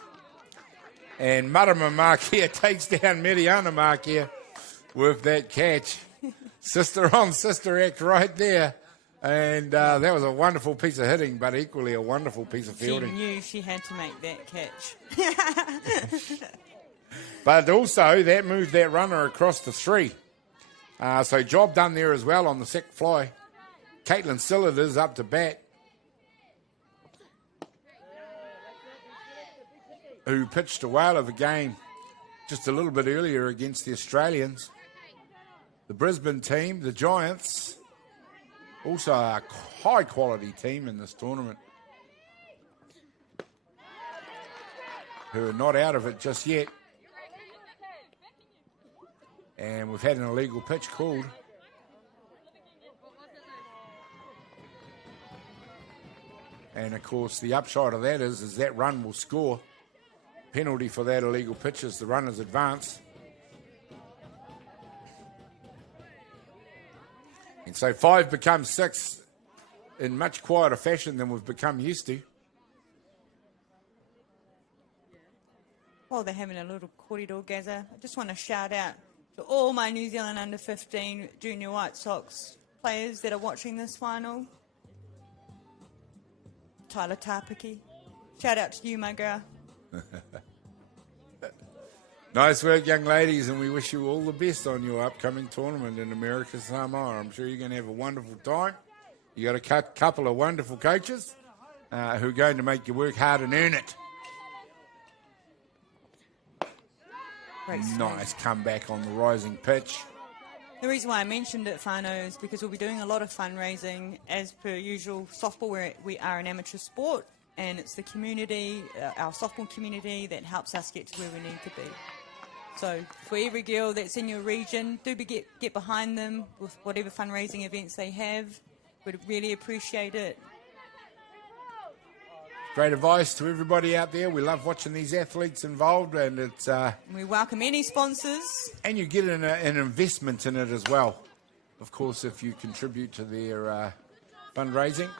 And Marama Marquia takes down Mariana Marquia with that catch. Sister on sister act right there. And that was a wonderful piece of hitting, but equally a wonderful piece of fielding. She knew she had to make that catch. But also, that moved that runner across the three. So job done there as well on the second fly. Caitlin Sillard is up to bat, who pitched a whale of a game just a little bit earlier against the Australians. The Brisbane team, the Giants, also a high-quality team in this tournament, who are not out of it just yet. And we've had an illegal pitch called. And, of course, the upside of that is that run will score. Penalty for that illegal pitch as the runners advance. And so 5 becomes 6 in much quieter fashion than we've become used to. While they're having a little corridor gather, I just want to shout out to all my New Zealand under-15 Junior White Sox players that are watching this final. Tyler Tapiki, shout out to you, my girl. Nice work, young ladies, and we wish you all the best on your upcoming tournament in America's Samoa. I'm sure you're going to have a wonderful time. You got a couple of wonderful coaches who are going to make you work hard and earn it. Nice comeback on the rising pitch. The reason why I mentioned it, Whānau, is because we'll be doing a lot of fundraising. As per usual, softball, we are an amateur sport, and it's the community, our softball community, that helps us get to where we need to be. So for every girl that's in your region, get behind them with whatever fundraising events they have. We'd really appreciate it. Great advice to everybody out there. We love watching these athletes involved, and it's we welcome any sponsors. and you get an investment in it as well. Of course, if you contribute to their fundraising,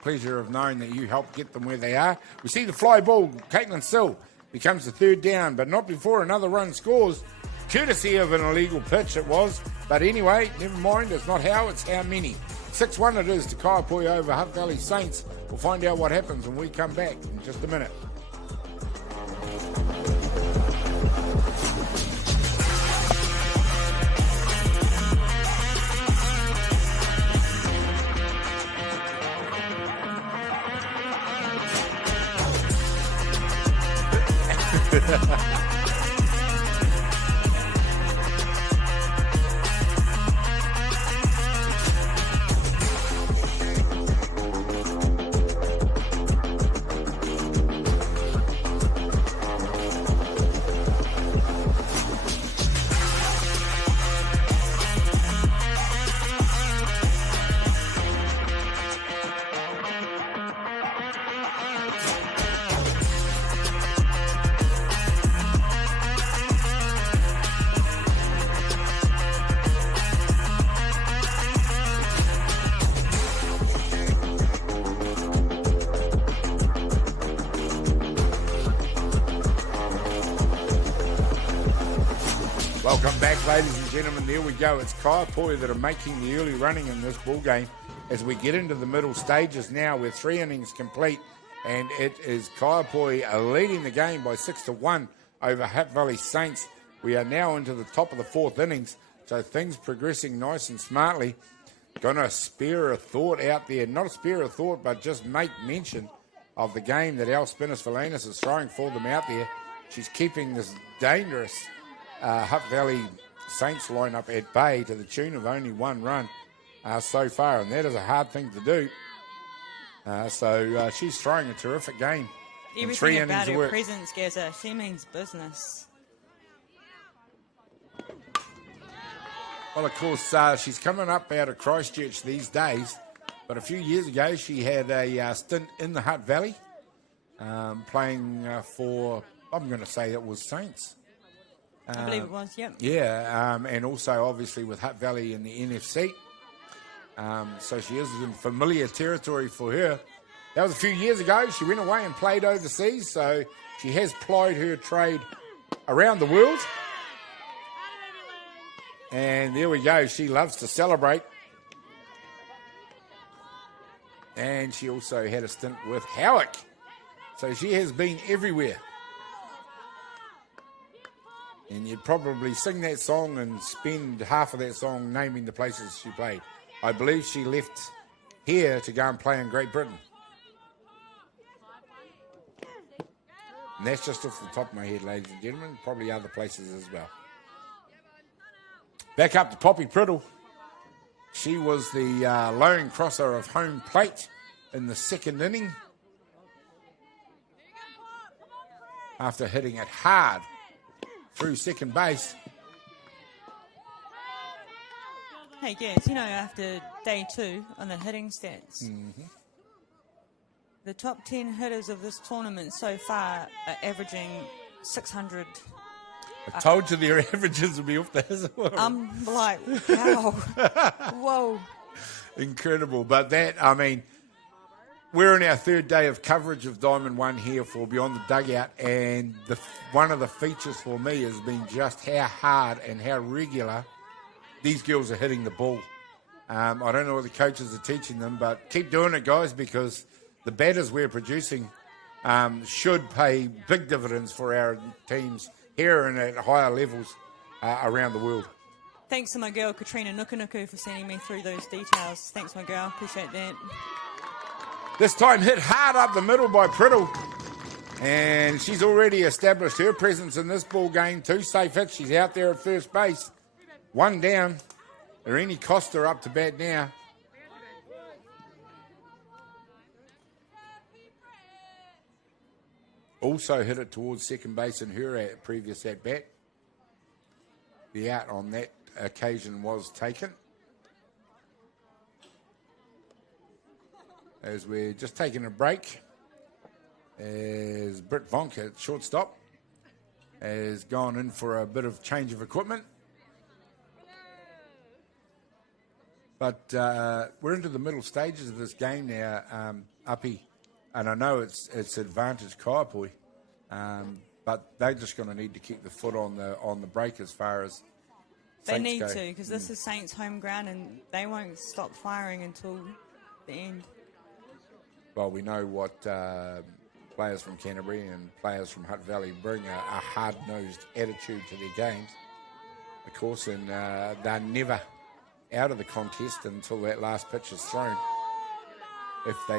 pleasure of knowing that you help get them where they are. We see the fly ball. Caitlin Sill becomes the third down, but not before another run scores. Courtesy of an illegal pitch it was. But anyway, never mind. It's not how, it's how many. 6-1 it is to Kaiapoi over Hutt Valley Saints. We'll find out what happens when we come back in just a minute. Welcome back, ladies and gentlemen. There we go. It's Kaiapoi that are making the early running in this ball game as we get into the middle stages now. We're 3 innings complete, and it is Kaiapoi leading the game by 6-1 over Hutt Valley Saints. We are now into the top of the 4th innings, so things progressing nice and smartly. Gonna spare a thought out there. Not a spare a thought, but just make mention of the game that Al Spinners Falanis is throwing for them out there. She's keeping this dangerous Hutt Valley Saints lineup at bay to the tune of only 1 run so far, and that is a hard thing to do. So she's throwing a terrific game. Everything about her presence, Gaza, she means business. Well, of course, she's coming up out of Christchurch these days, but a few years ago she had a stint in the Hutt Valley playing for, I'm going to say it was Saints. I believe it was, yep. Yeah, and also obviously with Hutt Valley in the NFC. So she is in familiar territory for her. That was a few years ago. She went away and played overseas, so she has plied her trade around the world. And there we go. She loves to celebrate. And she also had a stint with Howick. So she has been everywhere. And you'd probably sing that song and spend half of that song naming the places she played. I believe she left here to go and play in Great Britain. And that's just off the top of my head, ladies and gentlemen. Probably other places as well. Back up to Poppy Priddle. She was the lone crosser of home plate in the 2nd inning. After hitting it hard through second base. Hey, Gaz, you know, after day 2 on the hitting stats, the top 10 hitters of this tournament so far are averaging 600. I told you their averages would be off there as well. I'm like, wow. Whoa. Incredible. But that, I mean, we're in our 3rd day of coverage of Diamond 1 here for Beyond the Dugout, and one of the features for me has been just how hard and how regular these girls are hitting the ball. I don't know what the coaches are teaching them, but keep doing it, guys, because the batters we're producing should pay big dividends for our teams here and at higher levels around the world. Thanks to my girl, Katrina Nukunuku, for sending me through those details. Thanks, my girl. Appreciate that. This time hit hard up the middle by Priddle. And she's already established her presence in this ball game too. Safe hit. She's out there at first base. One down. Irene Costa up to bat now. Also hit it towards second base in her previous at-bat. The out on that occasion was taken. As we're just taking a break, as Britt Vonk at shortstop has gone in for a bit of change of equipment. But we're into the middle stages of this game now, Uppy, and I know it's advantage Kaiapoi, but they're just going to need to keep the foot on the brake as far as they Saints need go. to, because this is Saints' home ground, and they won't stop firing until the end. Well, we know what players from Canterbury and players from Hutt Valley bring, a hard-nosed attitude to their games, of course, and they're never out of the contest until that last pitch is thrown. If they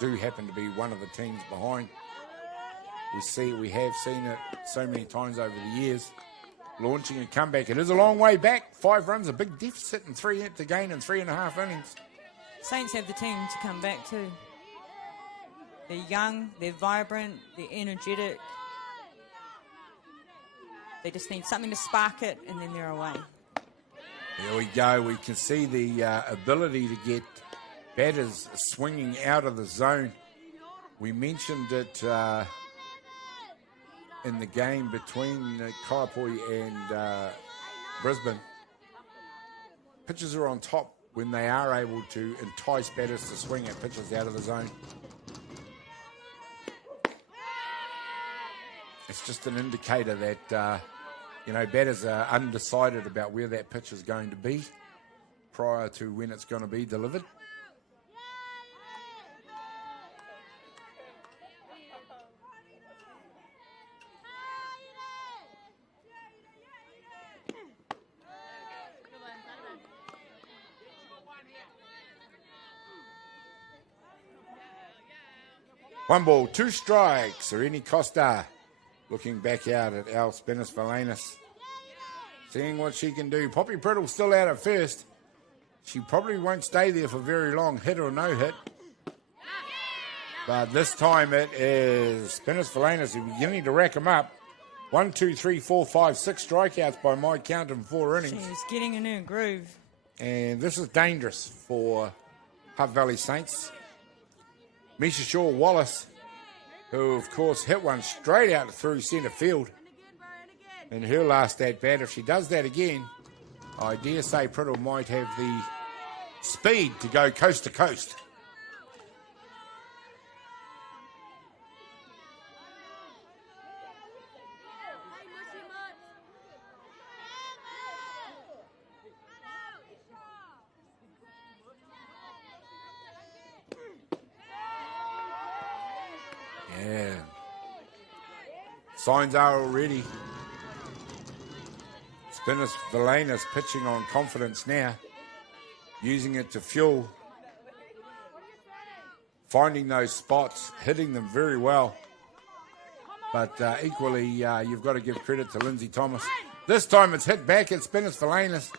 do happen to be one of the teams behind, we have seen it so many times over the years. Launching a comeback, it is a long way back. 5 runs, a big deficit, and 3 to gain in 3.5 innings. Saints have the team to come back too. They're young, they're vibrant, they're energetic. They just need something to spark it, and then they're away. There we go. We can see the ability to get batters swinging out of the zone. We mentioned it in the game between Kaiapoi and Brisbane. Pitchers are on top when they are able to entice batters to swing at pitches out of the zone. It's just an indicator that batters are undecided about where that pitch is going to be prior to when it's going to be delivered. One ball, 2 strikes. Irene Costa looking back out at Al Spinis-Valanis, seeing what she can do. Poppy Priddle still out at first. She probably won't stay there for very long, hit or no hit. But this time it is Spinis-Valanis who's beginning to rack them up. 1, 2, 3, 4, 5, 6 strikeouts by my count in 4 innings. She's getting in her groove. And this is dangerous for Hutt Valley Saints. Misha Shaw-Wallace, who of course hit one straight out through centre field in her last at-bat. If she does that again, I dare say Priddle might have the speed to go coast to coast. Yeah. Signs are already. Spinis-Valanis pitching on confidence now, using it to fuel, finding those spots, hitting them very well. But equally, you've got to give credit to Lindsay Thomas. This time it's hit back at Spinis-Valanis,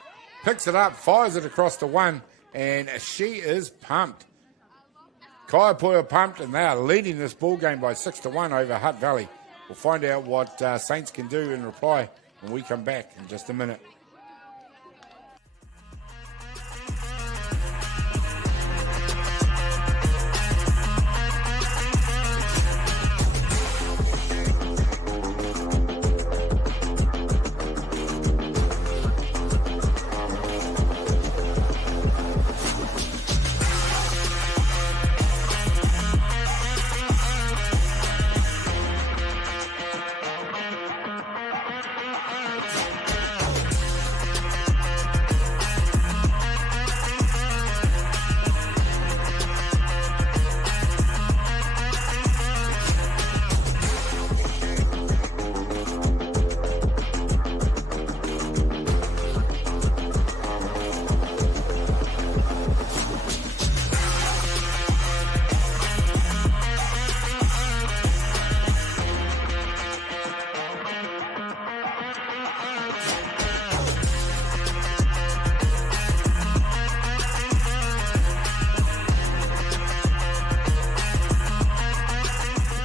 picks it up, fires it across the 1, and she is pumped. Kaiapoi are pumped, and they are leading this ball game by 6-1 over Hutt Valley. We'll find out what Saints can do in reply when we come back in just a minute.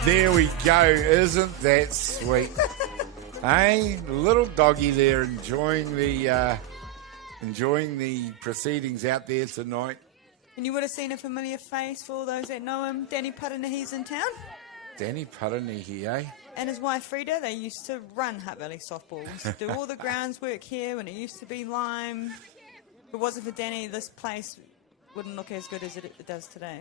There we go. Isn't that sweet? Hey, little doggy there enjoying the proceedings out there tonight. And you would have seen a familiar face for all those that know him. Danny Paranahi's in town. Danny Paranahi, eh? And his wife Frida, they used to run Hutt Valley softballs. Do all the grounds work here when it used to be lime. If it wasn't for Danny, this place wouldn't look as good as it does today.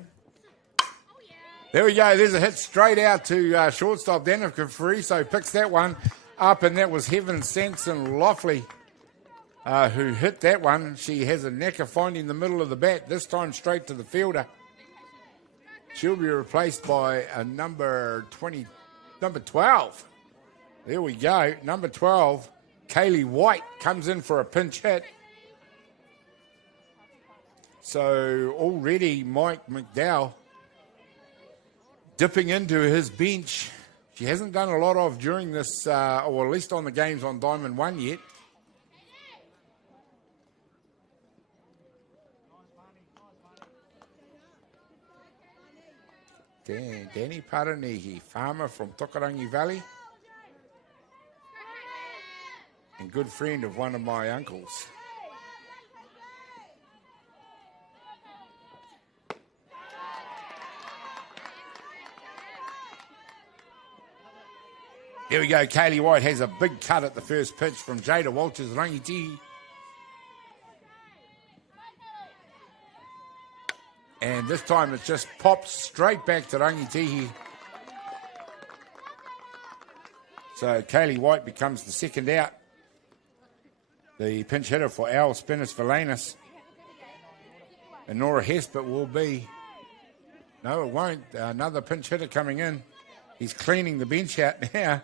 There we go. There's a hit straight out to shortstop. Danica Friso picks that one up, and that was Heaven Sanson Loffley who hit that one. She has a knack of finding the middle of the bat, this time straight to the fielder. She'll be replaced by a number 12. There we go. Number 12, Kaylee White, comes in for a pinch hit. So already Mike McDowell dipping into his bench. She hasn't done a lot of during this, or at least on the games on Diamond 1 yet. Danny Paranihi, farmer from Tokarangi Valley and good friend of one of my uncles. Here we go. Kaylee White has a big cut at the first pitch from Jada Walters, Rangitihi. And this time it just pops straight back to Rangitihi. So Kaylee White becomes the second out. The pinch hitter for Al Spinners Valanis. And Nora Hespert will be... No, it won't. Another pinch hitter coming in. He's cleaning the bench out now.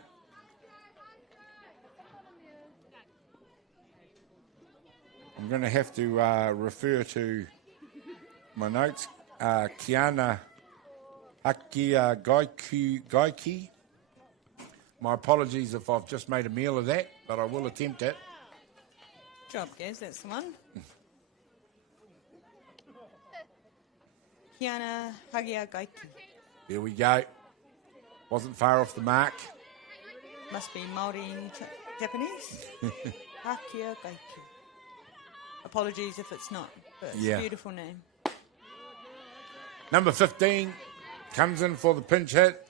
I'm going to have to refer to my notes. Kiana Hakia Gaiki. My apologies if I've just made a meal of that, but I will attempt it. Job, Gaz, that's the one. Kiana Hagia Gaiki. There we go. Wasn't far off the mark. Must be Māori Japanese. Hagia Gaiki. Apologies if it's not, but it's a beautiful name. Number 15 comes in for the pinch hit.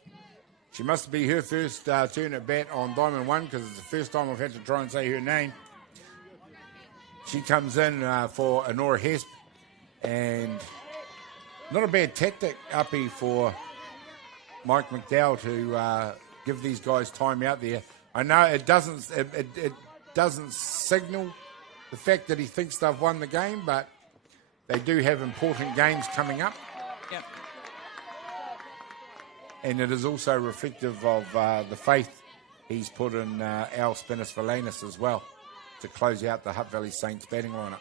She must be her first turn at bat on Diamond 1 because it's the first time I've had to try and say her name. She comes in for Honora Hesp, and not a bad tactic, Uppy, for Mike McDowell to give these guys time out there. I know it doesn't signal the fact that he thinks they've won the game, but they do have important games coming up. Yep. And it is also reflective of the faith he's put in Al Spinners Valanis as well to close out the Hutt Valley Saints batting lineup.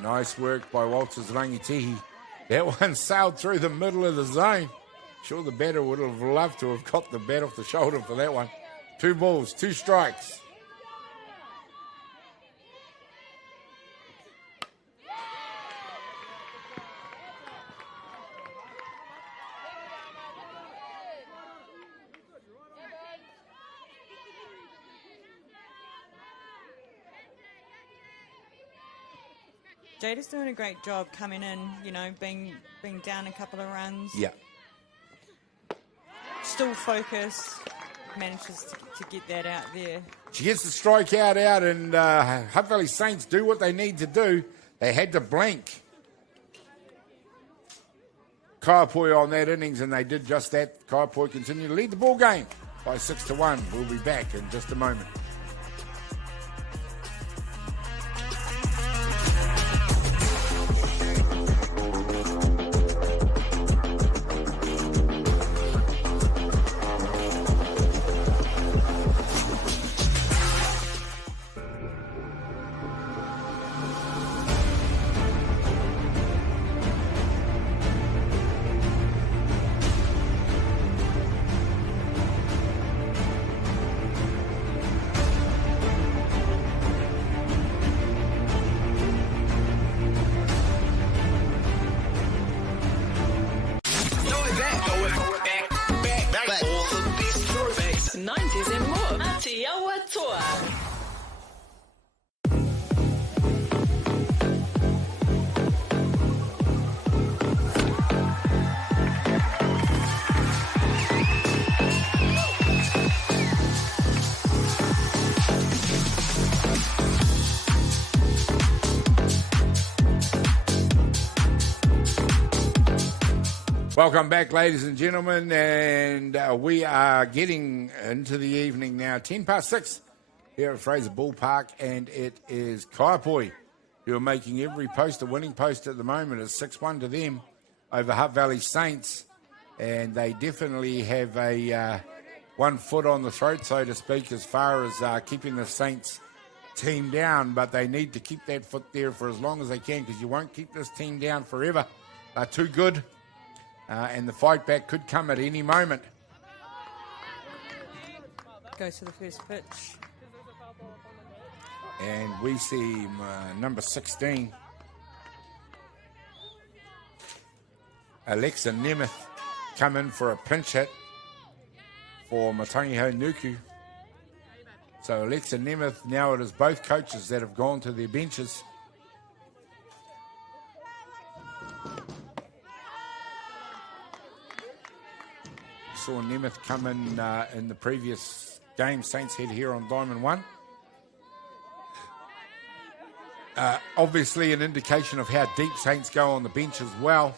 Nice work by Walters Rangitihi. That one sailed through the middle of the zone. Sure, the batter would have loved to have got the bat off the shoulder for that one. 2 balls, 2 strikes. Jada's doing a great job coming in, you know, being down a couple of runs. Yeah. Still focused. Manages to get that out there. She gets the strikeout out, and Hutt Valley Saints do what they need to do. They had to blank Kaiapoi on that innings, and they did just that. Kaiapoi continue to lead the ball game by 6-1. We'll be back in just a moment. Welcome back, ladies and gentlemen, and we are getting into the evening now. 6:10 here at Fraser Ballpark, and it is Kaiapoi who are making every post a winning post at the moment. It's 6-1 to them over Hutt Valley Saints, and they definitely have a 1 foot on the throat, so to speak, as far as keeping the Saints team down, but they need to keep that foot there for as long as they can, because you won't keep this team down forever. They're too good. And the fight back could come at any moment. Goes to the first pitch. And we see number 16, Alexa Nemeth, come in for a pinch hit for Matangiho Nuku. So Alexa Nemeth, now it is both coaches that have gone to their benches. Saw Nemeth come in the previous game Saints had here on Diamond 1. Obviously an indication of how deep Saints go on the bench as well.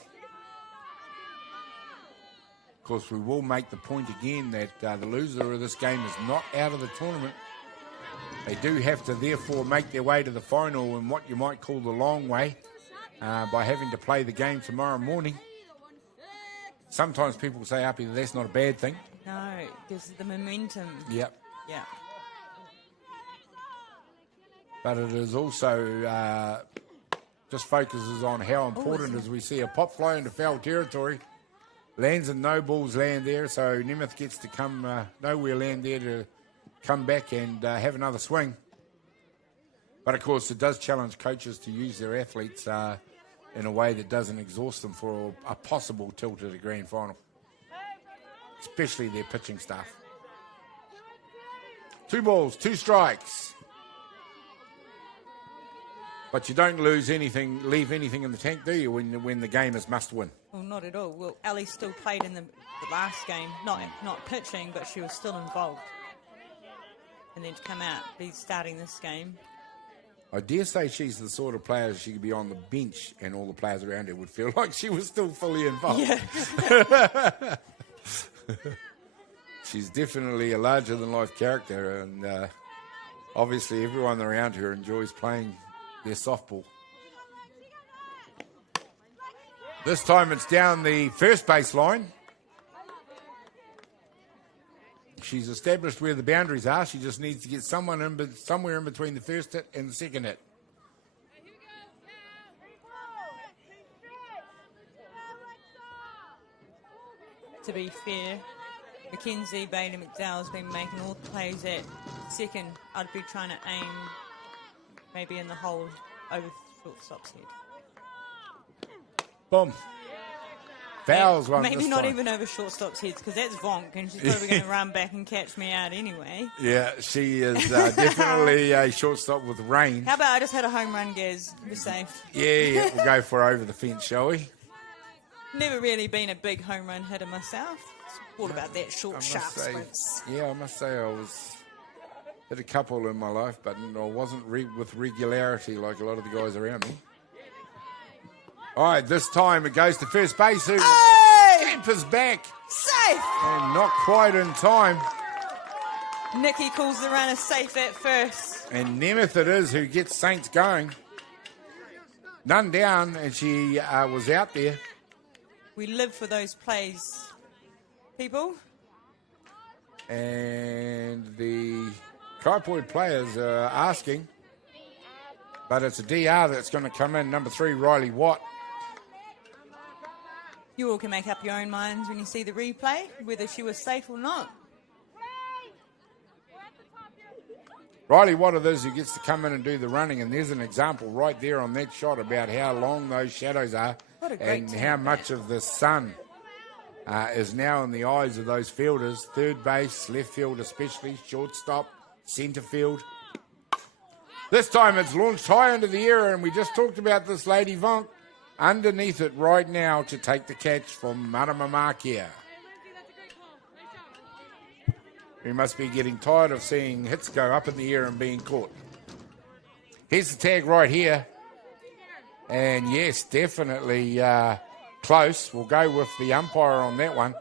Of course, we will make the point again that the loser of this game is not out of the tournament. They do have to therefore make their way to the final in what you might call the long way by having to play the game tomorrow morning. Sometimes people say, Uppy, that's not a bad thing. No, it gives the momentum. Yep. Yeah. But it is also just focuses on how important as we see a pop fly into foul territory. Lands and no balls land there, so Nemeth gets to come nowhere land there to come back and have another swing. But of course, it does challenge coaches to use their athletes in a way that doesn't exhaust them for a possible tilt at a grand final, especially their pitching staff. 2 balls, 2 strikes. But you don't lose anything, leave anything in the tank, do you, when the game is must win? Well, not at all. Well, Ali still played in the last game, not pitching, but she was still involved. And then to come out, be starting this game. I dare say she's the sort of player she could be on the bench and all the players around her would feel like she was still fully involved. Yeah. She's definitely a larger-than-life character, and obviously everyone around her enjoys playing their softball. This time it's down the first base line. She's established where the boundaries are. She just needs to get somewhere in between the first hit and the second hit. To be fair, Mackenzie Bailey McDowell's been making all the plays at second. I'd be trying to aim maybe in the hole over shortstop's head. Boom. Fouls one. Maybe not even over shortstop's heads, because that's Vonk, and she's probably going to run back and catch me out anyway. Yeah, she is definitely a shortstop with range. How about I just had a home run, Gaz? Be safe. Yeah, we'll go for over the fence, shall we? Never really been a big home run hitter myself. What about that short, sharp sprints? Yeah, I must say I hit a couple in my life, but I wasn't with regularity like a lot of the guys around me. All right, this time it goes to first base, who scampers back. Safe! And not quite in time. Nikki calls the runner safe at first. And Nemeth it is who gets Saints going. None down, and she was out there. We live for those plays, people. And the Kaiapoi players are asking, but it's a DR that's going to come in, number 3, Riley Watt. You all can make up your own minds when you see the replay, whether she was safe or not. Riley Watt it is who gets to come in and do the running, and there's an example right there on that shot about how long those shadows are and how much of the sun is now in the eyes of those fielders. Third base, left field especially, shortstop, centre field. This time it's launched high into the air, and we just talked about this lady Vonk underneath it right now to take the catch from Marama Makia. We must be getting tired of seeing hits go up in the air and being caught. Here's the tag right here. And yes, definitely close. We'll go with the umpire on that one.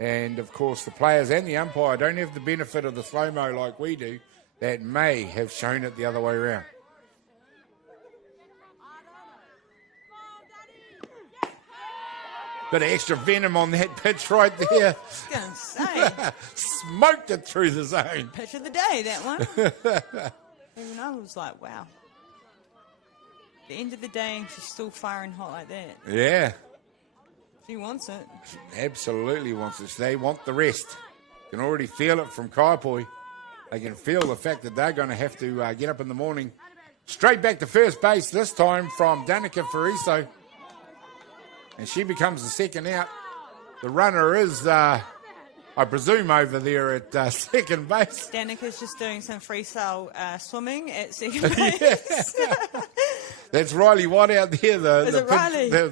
And, of course, the players and the umpire don't have the benefit of the slow-mo like we do. That may have shown it the other way around. Bit of extra venom on that pitch right there. I was going to say. Smoked it through the zone. Pitch of the day, that one. Even I was like, wow. The end of the day, and she's still firing hot like that. Yeah. She wants it. Absolutely wants it. They want the rest. You can already feel it from Kaiapoi. They can feel the fact that they're going to have to get up in the morning. Straight back to first base, this time from Danica Fariso. And she becomes the second out. The runner is, I presume, over there at second base. Danica's just doing some freestyle swimming at second base. That's Riley Watt out there. Is it Riley? The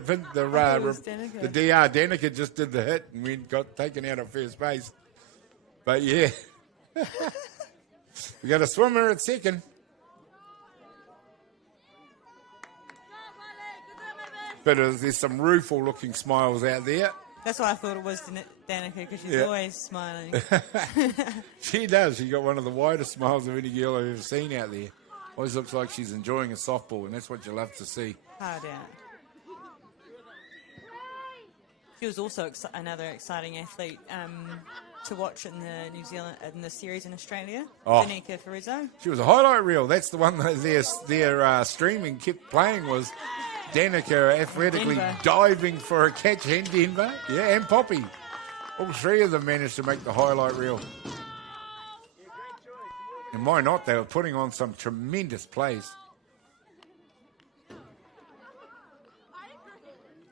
DR Danica just did the hit and we got taken out at first base. But yeah, we got a swimmer at second. But there's some rueful-looking smiles out there. That's why I thought it was Danica, because she's always smiling. She does. She got one of the widest smiles of any girl I've ever seen out there. Always looks like she's enjoying a softball, and that's what you love to see. Hard out. She was also another exciting athlete to watch in the New Zealand in the series in Australia. Danica Fariso. She was a highlight reel. That's the one that their streaming kept playing was Danica athletically diving for a catch in Denver. Yeah, and Poppy. All three of them managed to make the highlight reel. And why not? They were putting on some tremendous plays.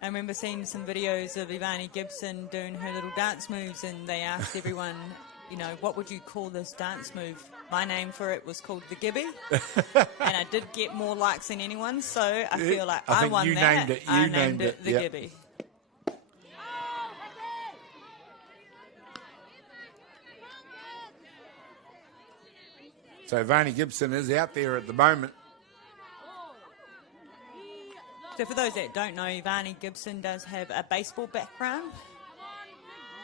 I remember seeing some videos of Ivani Gibson doing her little dance moves, and they asked everyone, what would you call this dance move? My name for it was called the Gibby. And I did get more likes than anyone, so I feel like I won you that. Named it. I named it the Gibby. So Ivani Gibson is out there at the moment. So for those that don't know, Ivani Gibson does have a baseball background.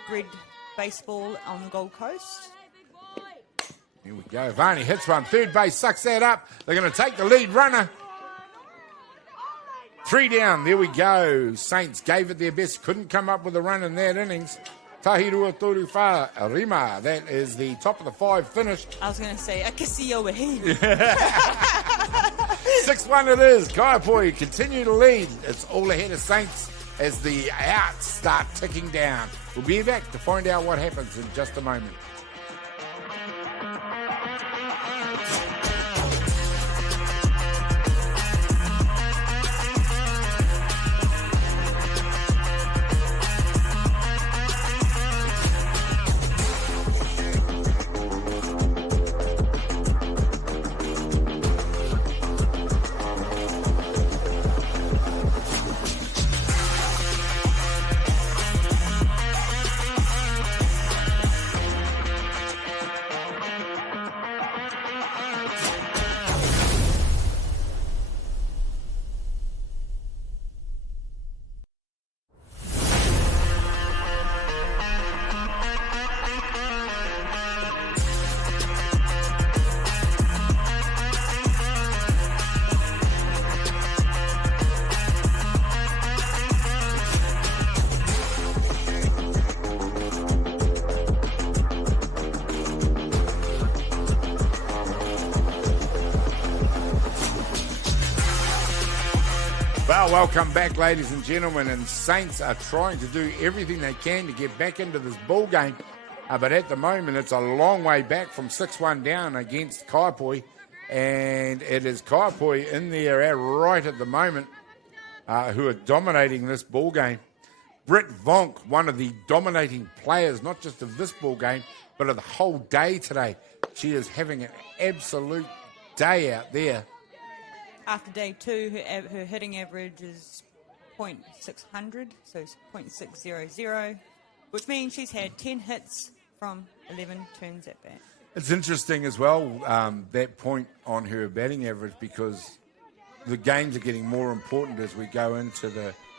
Bred baseball on the Gold Coast. Here we go. Ivani hits one. Third base sucks that up. They're going to take the lead runner. 3 down. There we go. Saints gave it their best. Couldn't come up with a run in that innings. Tahirua Toruwha Rima. That is the top of the 5 finish. I was going to say, Akasio Wahi. 6-1 it is. Kaiapoi continue to lead. It's all ahead of Saints as the outs start ticking down. We'll be back to find out what happens in just a moment. Well, welcome back, ladies and gentlemen. And Saints are trying to do everything they can to get back into this ball game. But at the moment, it's a long way back from 6-1 down against Kaiapoi. And it is Kaiapoi in there right at the moment who are dominating this ball game. Britt Vonk, one of the dominating players, not just of this ball game, but of the whole day today. She is having an absolute day out there. After day 2, her hitting average is .600, so it's .600, which means she's had 10 hits from 11 turns at bat. It's interesting as well, that point on her batting average, because the games are getting more important as we go into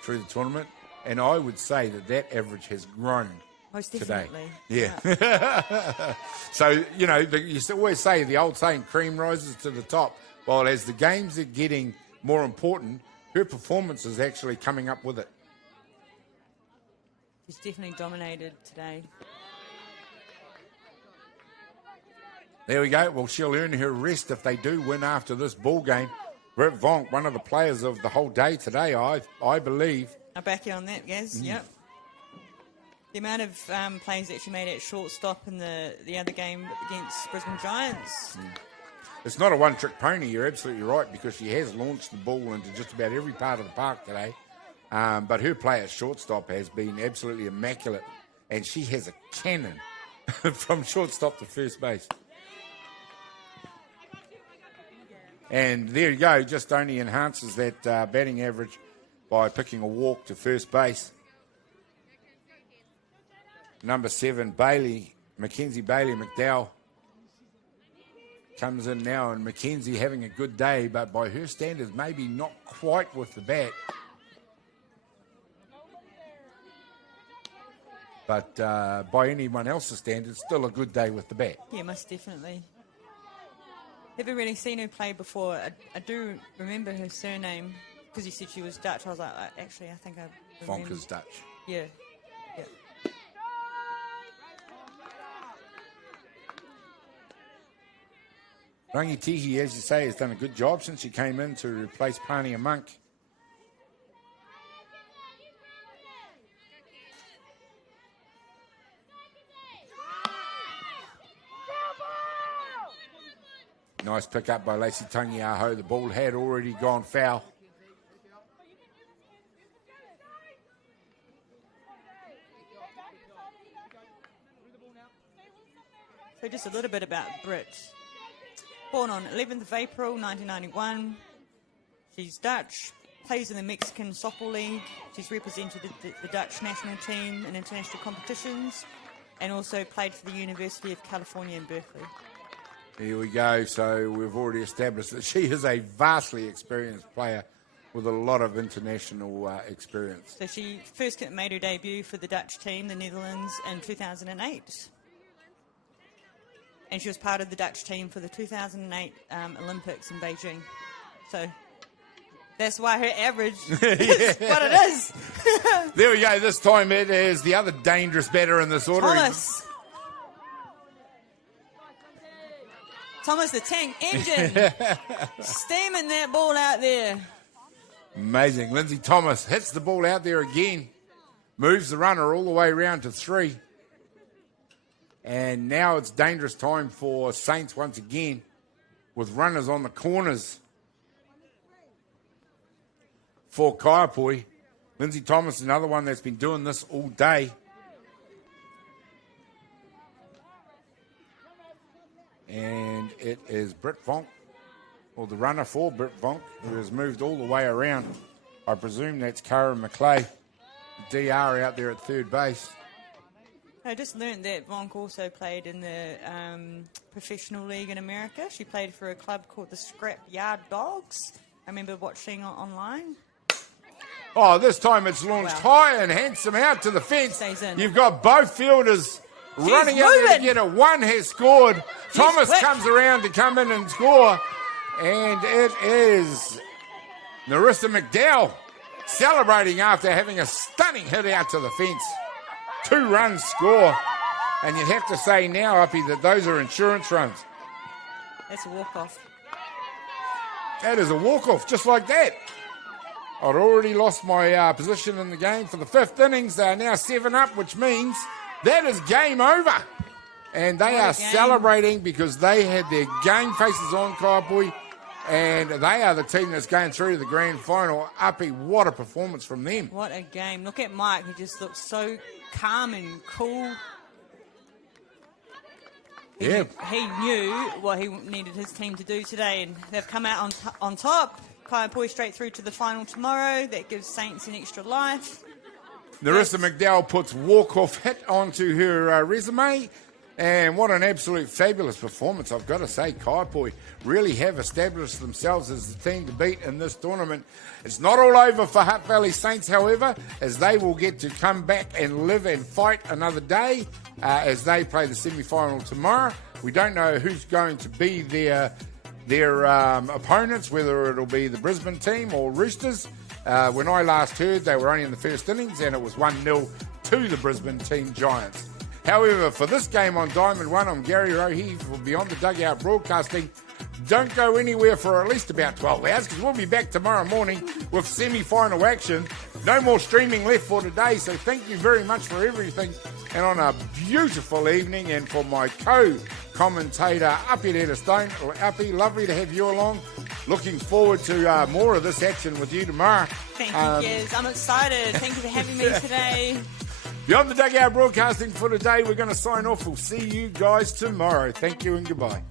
through the tournament, And I would say that average has grown Most today. definitely. Yeah. So, you know, you always say the old saying, cream rises to the top. Well, as the games are getting more important, her performance is actually coming up with it. She's definitely dominated today. There we go. Well, she'll earn her rest if they do win after this ball game. Britt Vonk, one of the players of the whole day today, I believe. I'll back you on that, Gaz. Yep. The amount of plays that she made at shortstop in the other game against Brisbane Giants. It's not a one-trick pony, you're absolutely right, because she has launched the ball into just about every part of the park today. But her play at shortstop has been absolutely immaculate, and she has a cannon from shortstop to first base. And there you go, just only enhances that batting average by picking a walk to first base. Number 7, Mackenzie Bailey McDowell comes in now, and Mackenzie having a good day, but by her standards, maybe not quite with the bat. But by anyone else's standards, still a good day with the bat. Yeah, most definitely. Never really seen her play before. I do remember her surname because you said she was Dutch. I was like, actually, I think I remember. Vonk is Dutch. Yeah. Yeah. Rangitihi, as you say, has done a good job since she came in to replace Pania Monk. Nice pick up by Lacey Tangiaho. The ball had already gone foul. So just a little bit about Britt. Born on 11th of April 1991. She's Dutch, plays in the Mexican Softball League. She's represented the Dutch national team in international competitions and also played for the University of California in Berkeley. Here we go. So we've already established that she is a vastly experienced player with a lot of international experience. So she first made her debut for the Dutch team, the Netherlands, in 2008. And she was part of the Dutch team for the 2008 Olympics in Beijing. So that's why her average is what it is. There we go. This time it is the other dangerous batter in this order. Thomas the Tank Engine. Steaming that ball out there. Amazing. Lindsay Thomas hits the ball out there again. Moves the runner all the way around to 3. And now it's dangerous time for Saints once again with runners on the corners for Kaiapoi. Lindsay Thomas is another one that's been doing this all day. And it is Britt Vonk, or the runner for Britt Vonk, who has moved all the way around. I presume that's Karen McClay, DR out there at third base. I just learned that Vonk also played in the professional league in America. She played for a club called the Scrap Yard Dogs. I remember watching online. Oh, this time it's launched high and handsome out to the fence. Stays in. You've got both fielders running out there to get it. One has scored. Thomas comes around to come in and score. And it is Narissa McDowell celebrating after having a stunning hit out to the fence. 2 runs score. And you'd have to say now, Uppy, that those are insurance runs. That's a walk-off. That is a walk-off, just like that. I'd already lost my position in the game for the 5th innings. They are now 7 up, which means that is game over. And they are celebrating because they had their game faces on, Kaiapoi, and they are the team that's going through to the grand final. Uppy, what a performance from them. What a game. Look at Mike, who just looks so calm and cool. He knew what he needed his team to do today, and they've come out on top. Kaiapoi straight through to the final tomorrow. That gives Saints an extra life. Narissa McDowell puts walk-off hit onto her resume. And what an absolute fabulous performance, I've got to say. Kaiapoi really have established themselves as the team to beat in this tournament. It's not all over for Hutt Valley Saints, however, as they will get to come back and live and fight another day as they play the semi-final tomorrow. We don't know who's going to be their opponents, whether it'll be the Brisbane team or Roosters. When I last heard, they were only in the first innings and it was 1-0 to the Brisbane team Giants. However, for this game on Diamond 1, I'm Gary Rohe for Beyond the Dugout Broadcasting. Don't go anywhere for at least about 12 hours because we'll be back tomorrow morning with semi-final action. No more streaming left for today, so thank you very much for everything. And on a beautiful evening, and for my co-commentator, Atiawa Stone. Appy, lovely to have you along. Looking forward to more of this action with you tomorrow. Thank you, Gez. I'm excited. Thank you for having me today. Beyond the Dugout Broadcasting for today, we're going to sign off. We'll see you guys tomorrow. Thank you and goodbye.